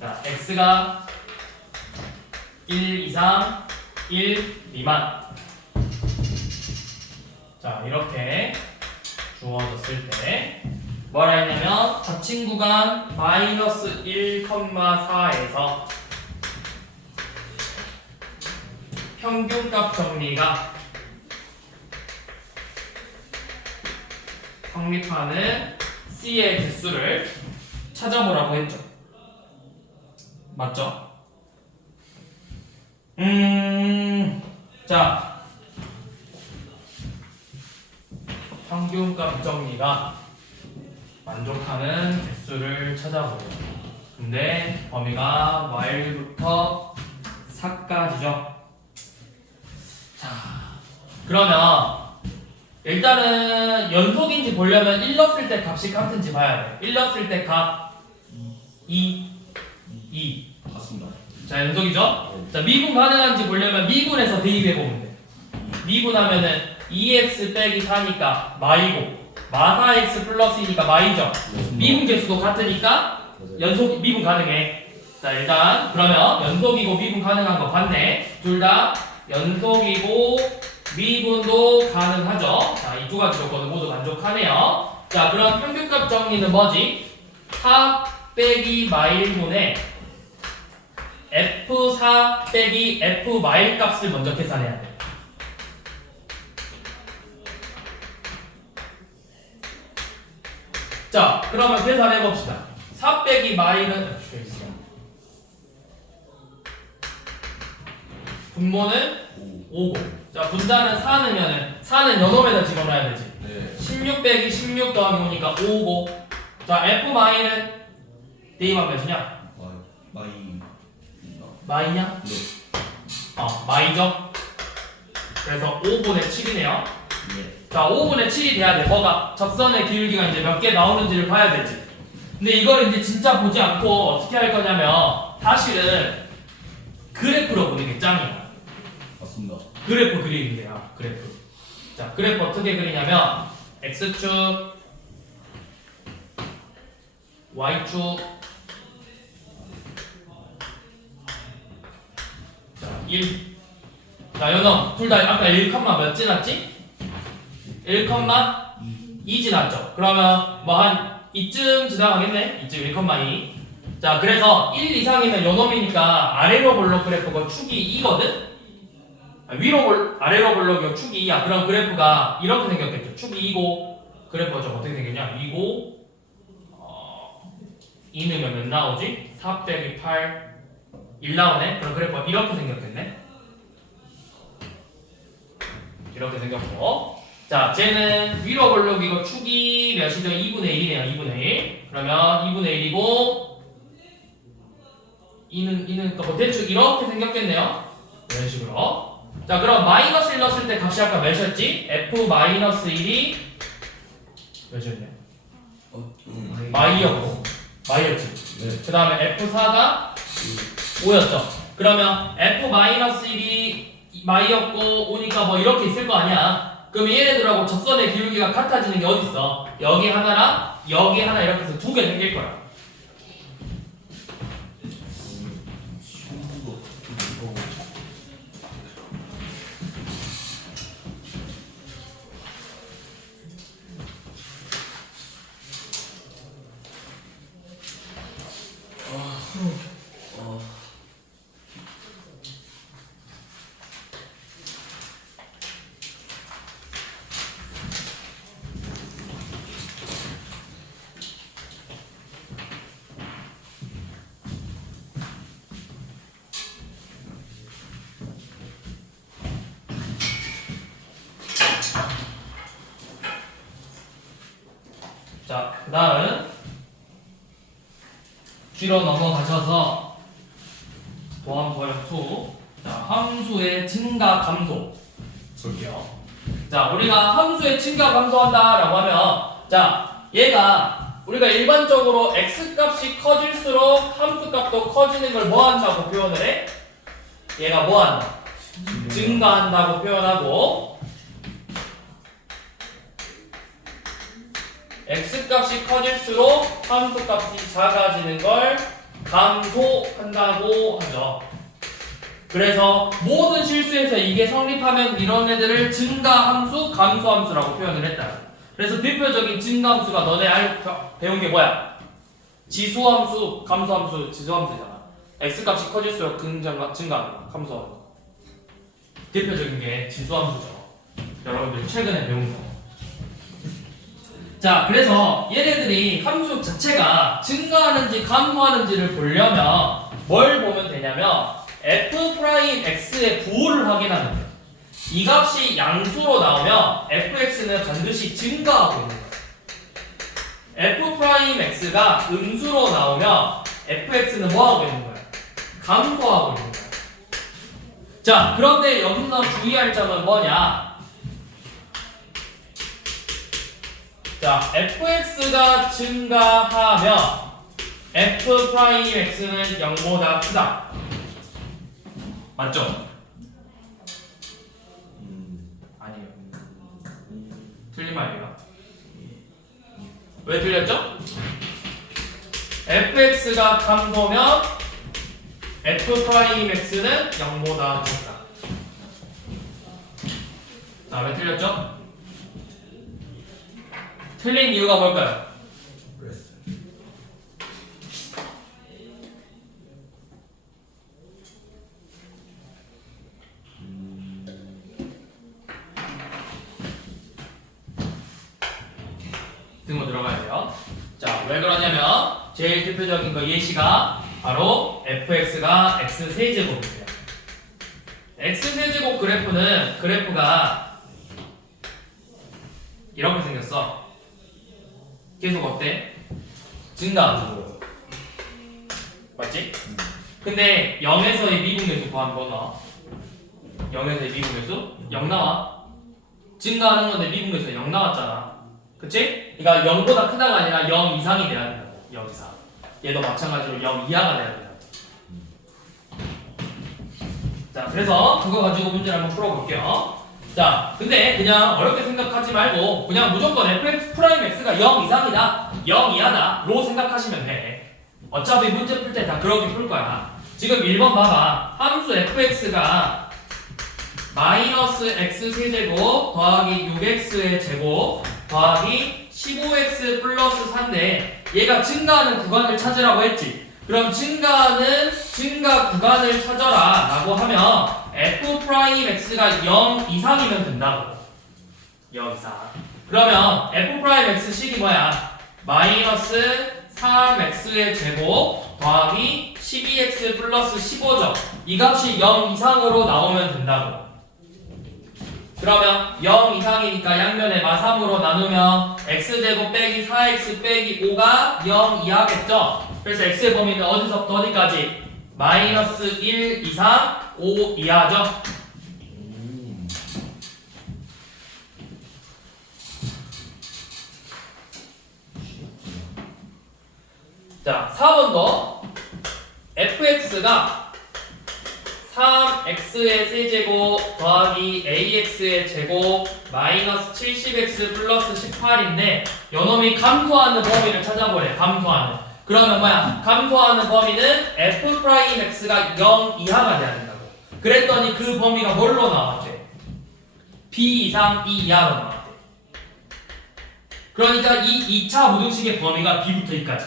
자, x가 1 이상 1 미만. 자, 이렇게 주어졌을 때 뭐라 했냐면 거친 구간 마이너스 1,4에서 평균값 정리가 성립하는 C의 개수를 찾아보라고 했죠. 맞죠? 자, 평균값 정리가 만족하는 개수를 찾아보래요. 근데 범위가 y부터 4까지죠. 자, 그러면 일단은 연속인지 보려면 1 넣었을 때 값이 같은지 봐야 돼. 1 넣었을 때 값 2 맞습니다. 자, 연속이죠? 자, 미분 가능한지 보려면 미분해서 대입해보면 돼. 미분하면은 2x 빼기 4니까 마이고 마 4x 플러스이니까 마이죠. 미분 개수도 같으니까 연속 미분 가능해. 자, 일단 그러면 연속이고 미분 가능한 거 봤네. 둘 다 연속이고 미분도 가능하죠. 자, 이 두 가지 조건은 모두 만족하네요. 자, 그럼 평균값 정리는 뭐지? 4 빼기 마일분의 F4 빼기 F 마일 값을 먼저 계산해야 돼. 자, 그러면 계산해 봅시다. 4 빼기 마일은 분모는 5고, 자, 분자는 4 넣으면은 4는 연놈에다 집어넣어야 되지. 네. 16 빼기 16 더하기 5니까 5고, 자, F 마이는 대입하면 몇이냐? 마이 마이냐? 네. 마이죠? 그래서 5분의 7이네요. 네. 자, 5분의 7이 돼야 돼. 뭐가? 접선의 기울기가 이제 몇 개 나오는지를 봐야 되지. 근데 이걸 이제 진짜 보지 않고 어떻게 할 거냐면, 사실은 그래프로 보는 게 짱이야. 맞습니다. 그래프 그리는 게야, 그래프. 자, 그래프 어떻게 그리냐면, X축, Y축, 자, 1. 자, 요놈 둘 다 아까 1, 몇 지났지? 1,2 지났죠? 그러면 뭐 한 이쯤 지나가겠네? 이쯤 1,2. 자, 그래서 1 이상이면 요놈이니까 아래로 볼록 그래프가 축이 2거든? 아래로 볼록이 축이 2야. 그럼 그래프가 이렇게 생겼겠죠? 축이 2고 그래프가 좀 어떻게 생겼냐? 2고 2 넣으면 몇 나오지? 4 빼기 8 1 나오네? 그럼 그래프가 이렇게 생겼겠네? 이렇게 생겼고 자, 쟤는 위로 볼록이고 축이 몇이죠? 2분의 1이네요. 2분의 1. 그러면 2분의 1이고 2는 또 대충 이렇게 생겼겠네요. 이런 식으로. 자, 그럼 마이너스 1 넣었을 때 값이 아까 몇이었지? F-1이 몇이었냐? 마이였지. 네. 그 다음에 F4가 5였죠. 그러면 F-1이 마이였고 5니까 뭐 이렇게 있을 거 아니야. 그럼 얘네들하고 접선의 기울기가 같아지는 게 어딨어? 여기 하나랑 여기 하나 이렇게 해서 두 개 생길 거야. 자, 그 다음 뒤로 넘어가셔서 도함 도형 2. 자, 함수의 증가 감소 볼게요. 자, 우리가 함수의 증가 감소한다라고 하면 자, 얘가 우리가 일반적으로 x값이 커질수록 함수값도 커지는 걸 뭐 한다고 표현을 해? 얘가 뭐 한다? 증가한다고 표현하고 x값이 커질수록 함수값이 작아지는 걸 감소한다고 하죠. 그래서 모든 실수에서 이게 성립하면 이런 애들을 증가함수, 감소함수라고 표현을 했다. 그래서 대표적인 증가함수가 너네 배운 게 뭐야? 지수함수, 감소함수, 지수함수잖아. x값이 커질수록 증가하는 감소하는 거. 대표적인 게 지수함수죠. 여러분들 최근에 배운 거. 자, 그래서 얘네들이 함수 자체가 증가하는지 감소하는지를 보려면 뭘 보면 되냐면 f'x의 부호를 확인하면 돼요. 이 값이 양수로 나오면 fx는 반드시 증가하고 있는 거예요. f'x가 음수로 나오면 fx는 뭐하고 있는 거예요? 감소하고 있는 거예요. 자, 그런데 여기서 주의할 점은 뭐냐? 자, fx가 증가하면 f'x는 0보다 크다. 맞죠? 아니에요. 틀린 말이에요. 왜 틀렸죠? fx가 감소면 f'x는 0보다 작다. 자, 왜 틀렸죠? 틀린 이유가 뭘까요? 등호 들어가야 돼요. 자, 왜 그러냐면 제일 대표적인 거 예시가 바로 fx가 x세제곱이에요. x세제곱 그래프가 이렇게 생겼어. 계속 어때? 증가하죠. 맞지? 근데 0에서의 미분계수 구하는 거나 0에서의 미분계수 0 나와. 증가하는 건데 미분계수 0 나왔잖아. 그치? 그러니까 0보다 크다가 아니라 0 이상이 돼야 된다고. 0 이상. 얘도 마찬가지로 0 이하가 돼야 된다고. 자, 그래서 그거 가지고 문제를 한번 풀어볼게요. 자, 근데 그냥 어렵게 생각하지 말고 그냥 무조건 fx가 0 이상이다, 0 이하다 로 생각하시면 돼. 어차피 문제 풀 때 다 그렇게 풀 거야. 지금 1번 봐봐. 함수 fx가 마이너스 x 세제곱 더하기 6x의 제곱 더하기 15x 플러스 4인데 얘가 증가하는 구간을 찾으라고 했지. 그럼 증가하는 증가 구간을 찾아라 라고 하면 f'x가 0 이상이면 된다고. 0 이상. 그러면 f'x식이 뭐야? 마이너스 3x의 제곱 더하기 12x 플러스 15죠. 이 값이 0 이상으로 나오면 된다고. 그러면 0 이상이니까 양면에 마3으로 나누면 x제곱 빼기 4x 빼기 5가 0 이하겠죠? 그래서 x의 범위는 어디서부터 어디까지? 마이너스 1 이상 5 이하죠? 자, 4번도 fx가 3x의 세제곱 더하기 ax의 제곱 마이너스 70x 플러스 18인데 요놈이 감소하는 범위를 찾아보래. 감소하는. 그러면 뭐야? 감소하는 범위는 f'x가 0 이하가 돼야 된다고. 그랬더니 그 범위가 뭘로 나왔대? b 이상 e 이하로 나왔대. 그러니까 이 2차 무등식의 범위가 b부터 e까지.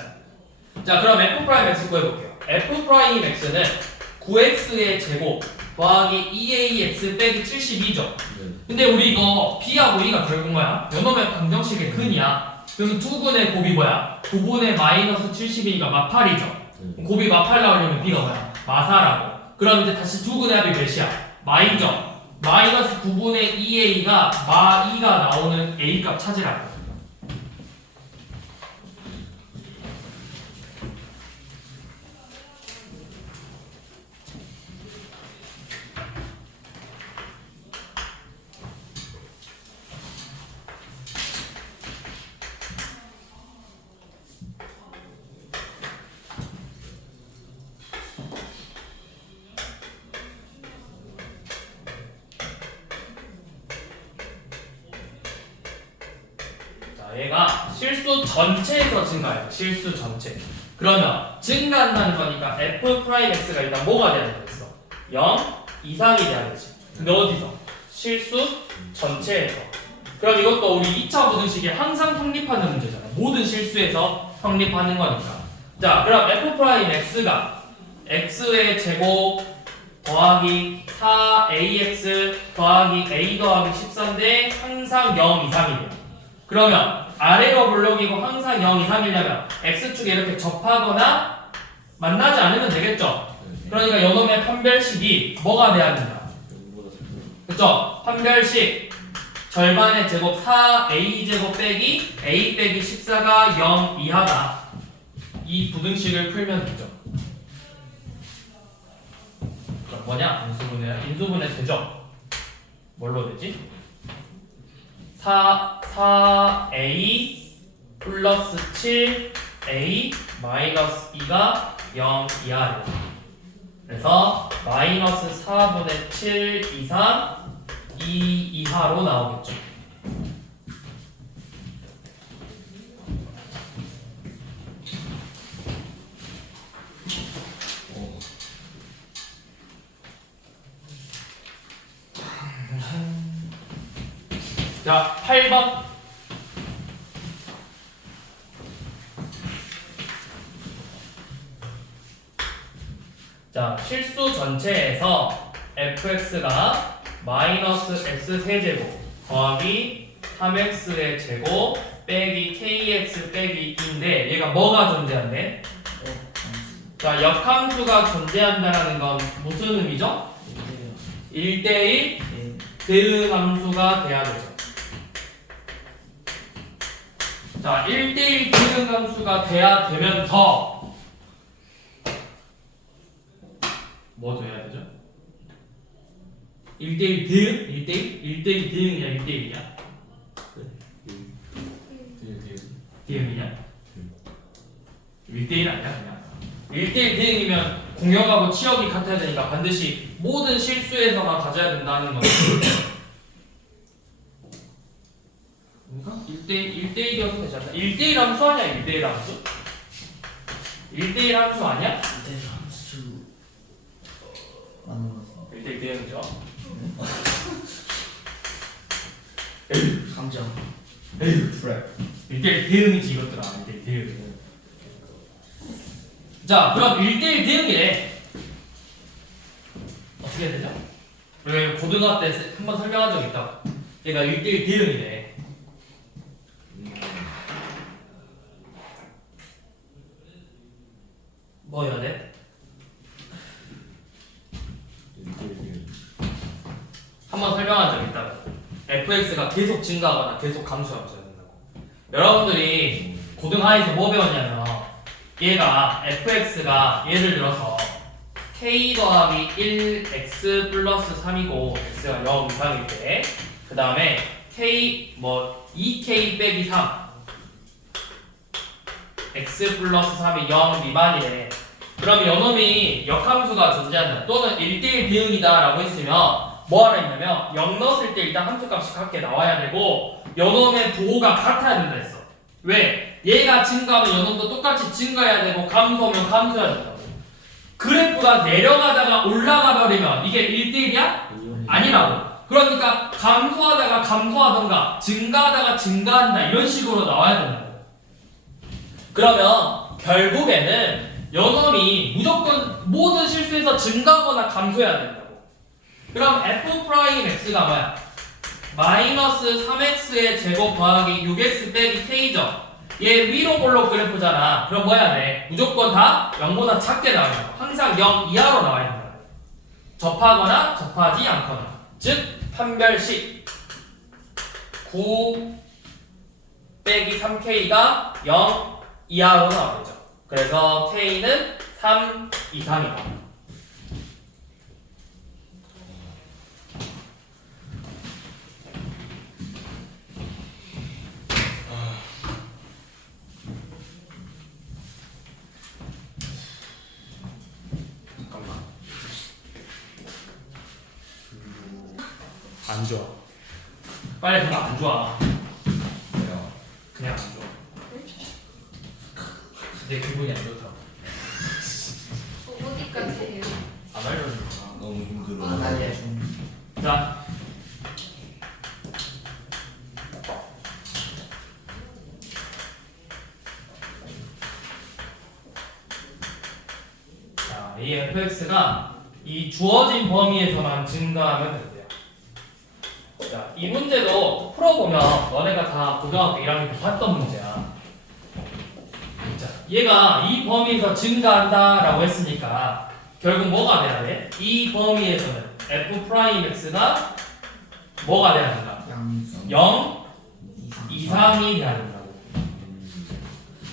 자, 그럼 f'x 구해볼게요. f'x는 9x의 제곱 더하기 2ax 빼기 72죠. 근데 우리 이거 b하고 e가 결국 뭐야? 요놈의 방정식의 근이야. 그럼 두근의 곱이 뭐야? 9분의 마이너스 72니까 마8이죠. 곱이 마8 나오려면 b가 뭐야? 마4라고. 그럼 이제 다시 두근의 합이 몇이야? 마이죠. 마이너스 9분의 2a가 마2가 나오는 a값 찾으라고. 얘가 실수 전체에서 증가해요. 실수 전체. 그러면 증가한다는 거니까 f'x가 일단 뭐가 돼야 되겠어? 0 이상이 돼야겠지. 근데 어디서? 실수 전체에서. 그럼 이것도 우리 2차 무등식에 항상 성립하는 문제잖아. 모든 실수에서 성립하는 거니까. 자, 그럼 f'x가 x의 제곱 더하기 4ax 더하기 a 더하기 14인데 항상 0 이상이 돼요. 그러면 아래로 블록이고 항상 0 이상이려면 x축에 이렇게 접하거나 만나지 않으면 되겠죠? 그러니까 요놈의 판별식이 뭐가 돼야 된다? 그쵸? 판별식 절반의 제곱 4a제곱 빼기 a 빼기 14가 0 이하다. 이 부등식을 풀면 되죠. 그럼 뭐냐? 인수분해 되죠? 뭘로 되지? 4a 플러스 7a 마이너스 2가 0 이하래요. 그래서 마이너스 4분의 7 이상 2 이하로 나오겠죠. 자, 8번. 자, 실수 전체에서 fx가 마이너스 x 세제곱 더하기 3x의 제곱 빼기 kx 빼기 2인데 얘가 뭐가 존재한대? 자, 역함수가 존재한다는 건 무슨 의미죠? 1대1 대응 함수가 돼야 되죠. 자, 1대1 대응 함수가 돼야 되면서 뭐 돼야 되죠? 1대1 대응? 1대1? 1대1 대응이냐 1대1이냐? 대응이냐? 1대1 아니야 그냥 1대1 대응이면 공역하고 치역이 같아야 되니까 반드시 모든 실수에서만 가져야 된다는 거죠. 그러니까 1대1이어도 되지 않나? 1대1 함수 아니야 1대1 함수? 1대1 함수 아니야? 이대 함수 맞는 거지. 1대1 대응이죠. 감정. 트랩. 1대1 대응이지 이것들아. 1대1 대응. 자, 그럼 1대1 대응이래. 어떻게 해야 되죠? 우리 고등학교 때 한번 설명한 적 있다. 얘가 1대1 대응이래. 뭐 해야 돼? 한번 설명한 적 있다. fx가 계속 증가하거나 계속 감소하면서 된다고. 여러분들이 고등하에서 뭐 배웠냐면 얘가 fx가 예를 들어서 k 더하기 1x 플러스 3이고 x가 0 이상일 때 그 다음에 k 뭐 2k 빼기 3 x 플러스 3이 0 미만이래. 그럼 요놈이 역함수가 존재한다 또는 1대1 대응이다 라고 했으면 뭐 하라 했냐면 0 넣었을 때 일단 함수값이 같게 나와야 되고 요놈의 부호가 같아야 된다 했어. 왜? 얘가 증가하면 요놈도 똑같이 증가해야 되고 감소하면 감소해야 된다고. 그래프가 내려가다가 올라가 버리면 이게 1대1이야? 아니라고. 그러니까 감소하다가 감소하던가 증가하다가 증가한다 이런 식으로 나와야 된다고. 그러면 결국에는 요놈이 무조건 모든 실수에서 증가하거나 감소해야 된다고. 그럼 f'x가 뭐야? 마이너스 3x의 제곱 더하기 6x 빼기 k죠. 얘 위로 볼록 그래프잖아. 그럼 뭐 해야 돼? 무조건 다 0보다 작게 나와야 돼. 항상 0 이하로 나와야 된다. 접하거나 접하지 않거나. 즉 판별식 9 빼기 3k가 0 이하로 나오겠죠. 그래서 k는 3 이상이다. 잠깐만. 안 좋아. 빨리 그거 안 좋아. 그냥 안 좋아. 내 기분이 안 좋다고. 어디까지 해요? 안 알려주구나. 너무 힘들어. 아, 알려줘. 자. 자, 이 fx가 이 주어진 범위에서만 증가하면 된대요. 자, 이 문제도 풀어보면 너네가 다 고등학교 1학년 때 봤던 문제야. 자, 얘가 이 범위에서 증가한다라고 했으니까 결국 뭐가 돼야 돼? 이 범위에서는 f'x가 뭐가 돼야 된다? 0 이상이 돼야 된다고.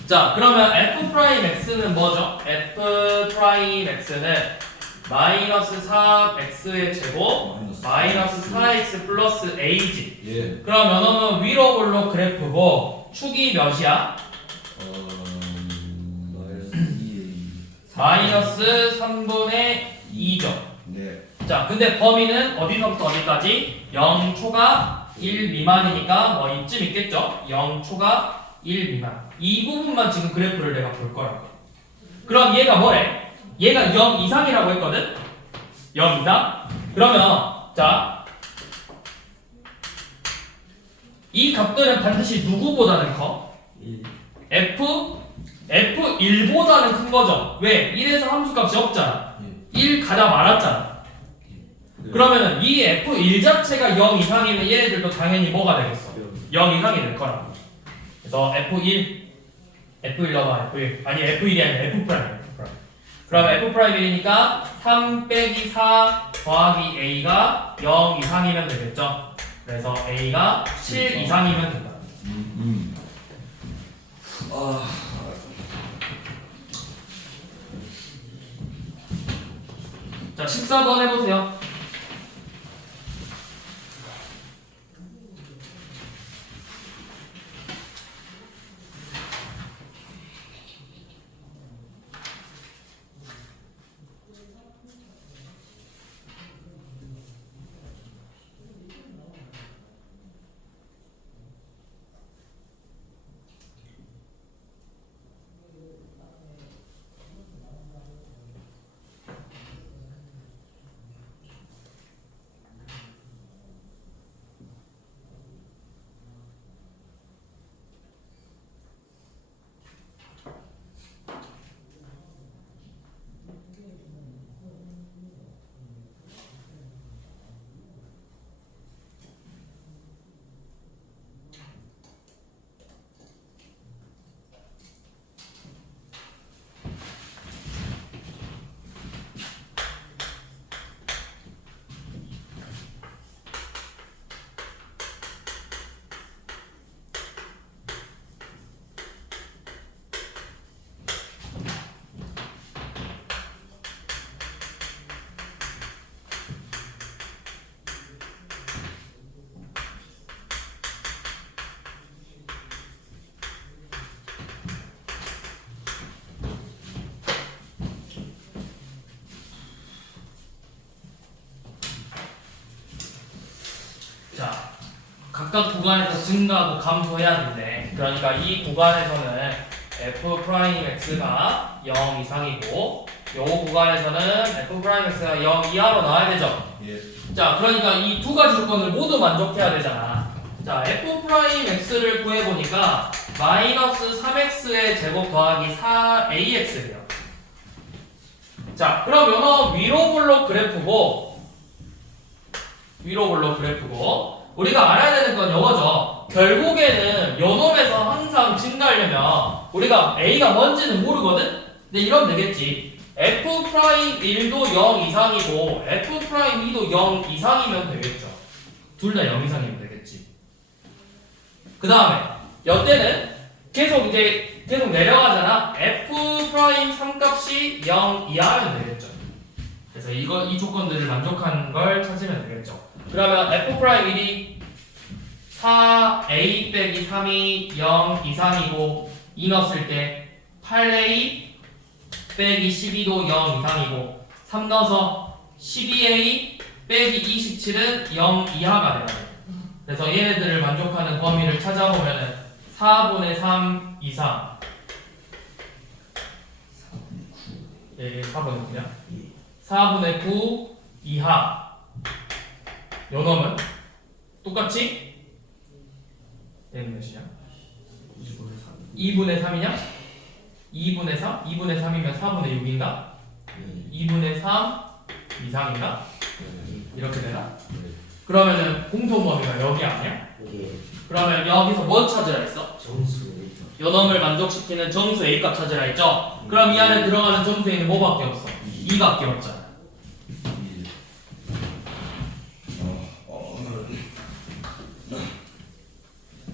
자, 그러면 f'x는 뭐죠? f'x는 마이너스 3x의 제곱 마이너스 4x 플러스 a지. 예. 그럼 요놈은 위로 볼록 그래프고 축이 몇이야? 마이너스 3분의 2죠. 네. 자, 근데 범위는 어디서부터 어디까지? 0초가 1 미만이니까 뭐 이쯤 있겠죠? 0초가 1 미만. 이 부분만 지금 그래프를 내가 볼 거라고. 그럼 얘가 뭐래? 얘가 0 이상이라고 했거든? 0 이상? 그러면 자, 이 값들은 반드시 누구보다는 커? F1보다는 큰 거죠. 왜? 1에서 함수값이 없잖아. 1 가다 말았잖아. 그러면은 이 F1 자체가 0 이상이면 얘네들도 당연히 뭐가 되겠어? 0 이상이 될 거라고. 그래서 F1 넣어봐. F1 아니 F1이 아니라 F'. 그럼 F'1이니까 3 빼기 4 더하기 A가 0 이상이면 되겠죠. 그래서 A가 7 이상이면 된다. 자, 14번 해보세요. 자, 각각 구간에서 증가하고 감소해야 되는데, 그러니까 이 구간에서는 f'x가 0 이상이고, 요 구간에서는 f'x가 0 이하로 나와야 되죠. 예. 자, 그러니까 이 두 가지 조건을 모두 만족해야 되잖아. 자, f'x를 구해보니까 마이너스 3x의 제곱 더하기 4ax래요. 자, 그럼 요거 위로 볼록 그래프고, 우리가 알아야 되는 건 요거죠. 결국에는 요 놈에서 항상 증가하려면 우리가 a가 뭔지는 모르거든? 근데 이러면 되겠지. f'1도 0 이상이고 f'2도 0 이상이면 되겠죠. 둘 다 0 이상이면 되겠지. 그 다음에 여태는 계속 내려가잖아. f' 3값이 0 이하면 되겠죠. 그래서 이 조건들을 만족하는 걸 찾으면 되겠죠. 그러면 f'1이 4a 빼기 3이 0 이상이고 2 넣었을 때 8a 빼기 12도 0 이상이고 3 넣어서 12a 빼기 27은 0 이하가 돼요. 그래서 얘네들을 만족하는 범위를 찾아보면은 4분의 3 이상, 예, 4분의 9냐? 4분의 9 이하. 요 놈은 똑같이 얘는 몇이냐? 2분의 3이냐? 2분의 3? 2분의 3이면 4분의 6인가? 2분의 3 이상인가? 이렇게 되나? 그러면은 공통 범위가 여기 아니야? 그러면 여기서 뭐 찾으라 했어? 정수 요 놈을 만족시키는 정수 A값 찾으라 했죠? 그럼 이 안에 들어가는 정수 A는 뭐밖에 없어? 2밖에 없잖아.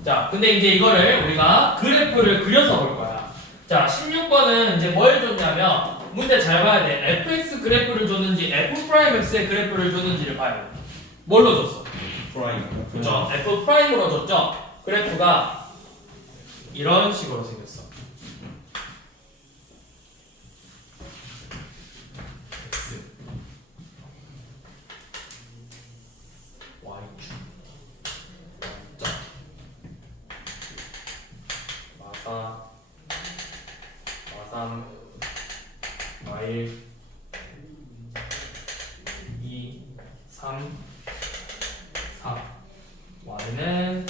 자, 근데 이제 이거를 우리가 그래프를 그려서 볼 거야. 자, 16번은 이제 뭘 줬냐면 문제 잘 봐야 돼. fx 그래프를 줬는지 f'x의 그래프를 줬는지를 봐야 돼. 뭘로 줬어? 프라임. 그죠? f'으로 줬죠? 그래프가 이런 식으로 생겼어. x y축 마삼 y 2 3 4 y는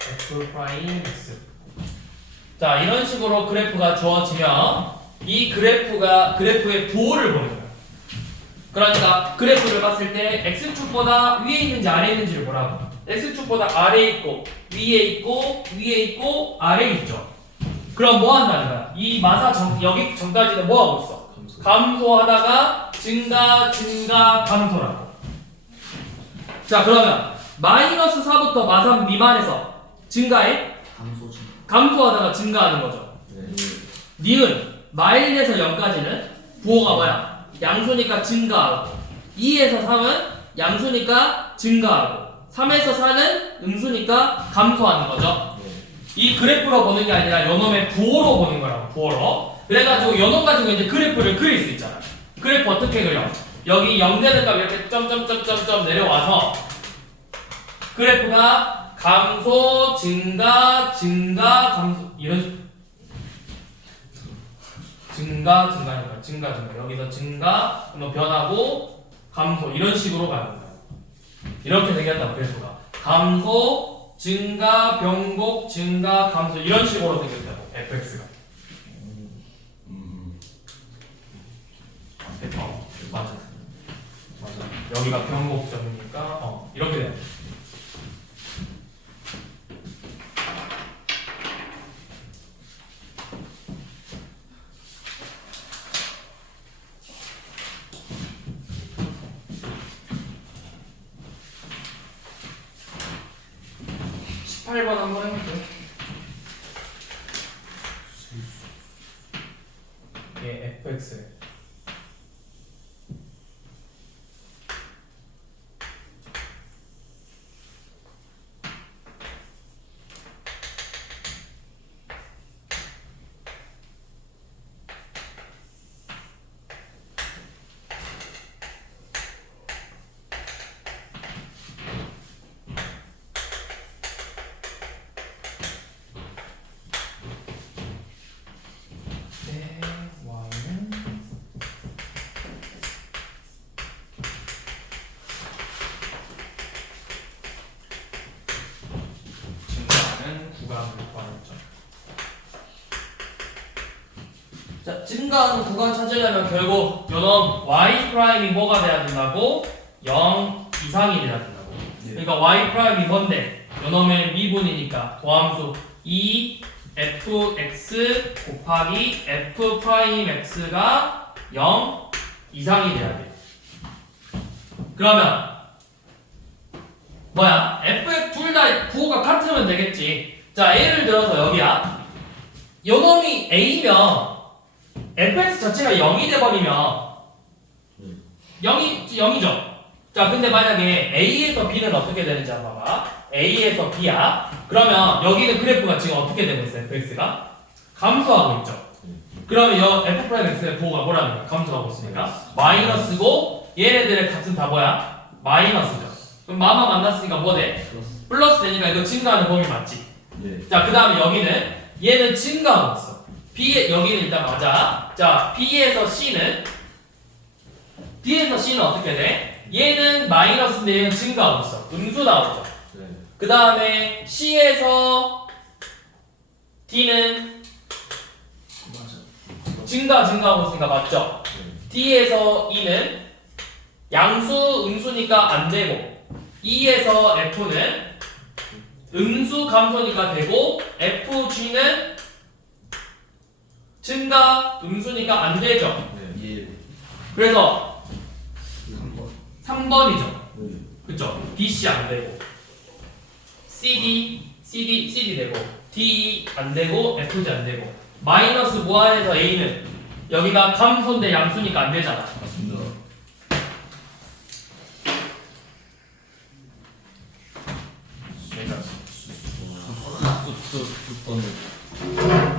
f'(x). 자, 이런 식으로 그래프가 주어지면 이 그래프의 부호를 보는 거야. 그러니까 그래프를 봤을 때 x축보다 위에 있는지 아래에 있는지를 보라고. x축보다 아래에 있고 위에 있고 아래에 있죠. 그럼 뭐 한다는 거야? 이 마사 여기 전까지는 뭐 하고 있어? 감소하다가 증가 감소라고. 자, 그러면 마이너스 4부터 마삼 미만에서 증가해? 감소하다가 증가하는 거죠. 니은 마일에서 0까지는 부호가 뭐야? 양수니까 증가하고 2에서 3은 양수니까 증가하고 3에서 4는 음수니까 감소하는 거죠. 이 그래프로 보는 게 아니라 요놈의 부호로 보는 거라고. 부호로. 그래가지고 요놈 가지고 이제 그래프를 그릴 수 있잖아. 그래프 어떻게 그려? 여기 0 되는 값 이렇게 점점점점점 내려와서 그래프가 감소, 증가, 감소 이런 식으로 증가 여기서 증가, 뭐 변하고 감소 이런 식으로 가는 거야. 이렇게 생겼다 그래프가 감소, 증가, 변곡, 증가, 감소 이런 식으로 생겼다고 fx가. 맞아. 여기가 변곡점이니까 이렇게 돼. (18번) 한번 해볼게요. 예, fx 구간을 구하였죠. 자, 증가하는 구간 찾으려면 결국 요놈 y 프라임이 뭐가 돼야 된다고? 0 이상이 돼야 된다고. 그러니까 y 프라임이 뭔데? 요놈의 미분이니까 도함수 2fx 곱하기 f 프라임 x가 0 이상이 돼야 돼. 그러면 뭐야? fx 둘 다 부호가 같으면 되겠지. 자, 예를 들어서 여기야. 요놈이 a면 fx 자체가 0이 돼버리면 0이죠. 자, 근데 만약에 a에서 b는 어떻게 되는지 한번 봐봐. a에서 b야. 그러면 여기는 그래프가 지금 어떻게 되고 있어요? fx가 감소하고 있죠. 그러면 여 f'x의 부호가 뭐라는 거야? 감소하고 있으니까 마이너스고 얘네들의 값은 다 뭐야? 마이너스죠. 그럼 마마 만났으니까 뭐 돼? 플러스 되니까 이거 증가하는 범위 맞지? 예. 자, 그 다음에 여기는 얘는 증가하고 있어. B 여기는 일단 맞아. 자, B에서 C는 D에서 C는 어떻게 돼? 얘는 마이너스인데 얘는 증가하고 있어. 음수 나오죠. 네. 그 다음에 C에서 D는 맞아. 증가하고 있으니까 맞죠? D에서 E는 양수 음수니까 안 되고 E에서 F는 음수 감소니까 되고 FG는 증가 음수니까 안 되죠. 예. 그래서 3번. 3번이죠. 그쵸? BC 안 되고 CD 되고 D 안 되고 FG 안 되고 마이너스 무한에서 A는 여기가 감소인데 양수니까 안 되잖아. 맞습니다. 그러니까 번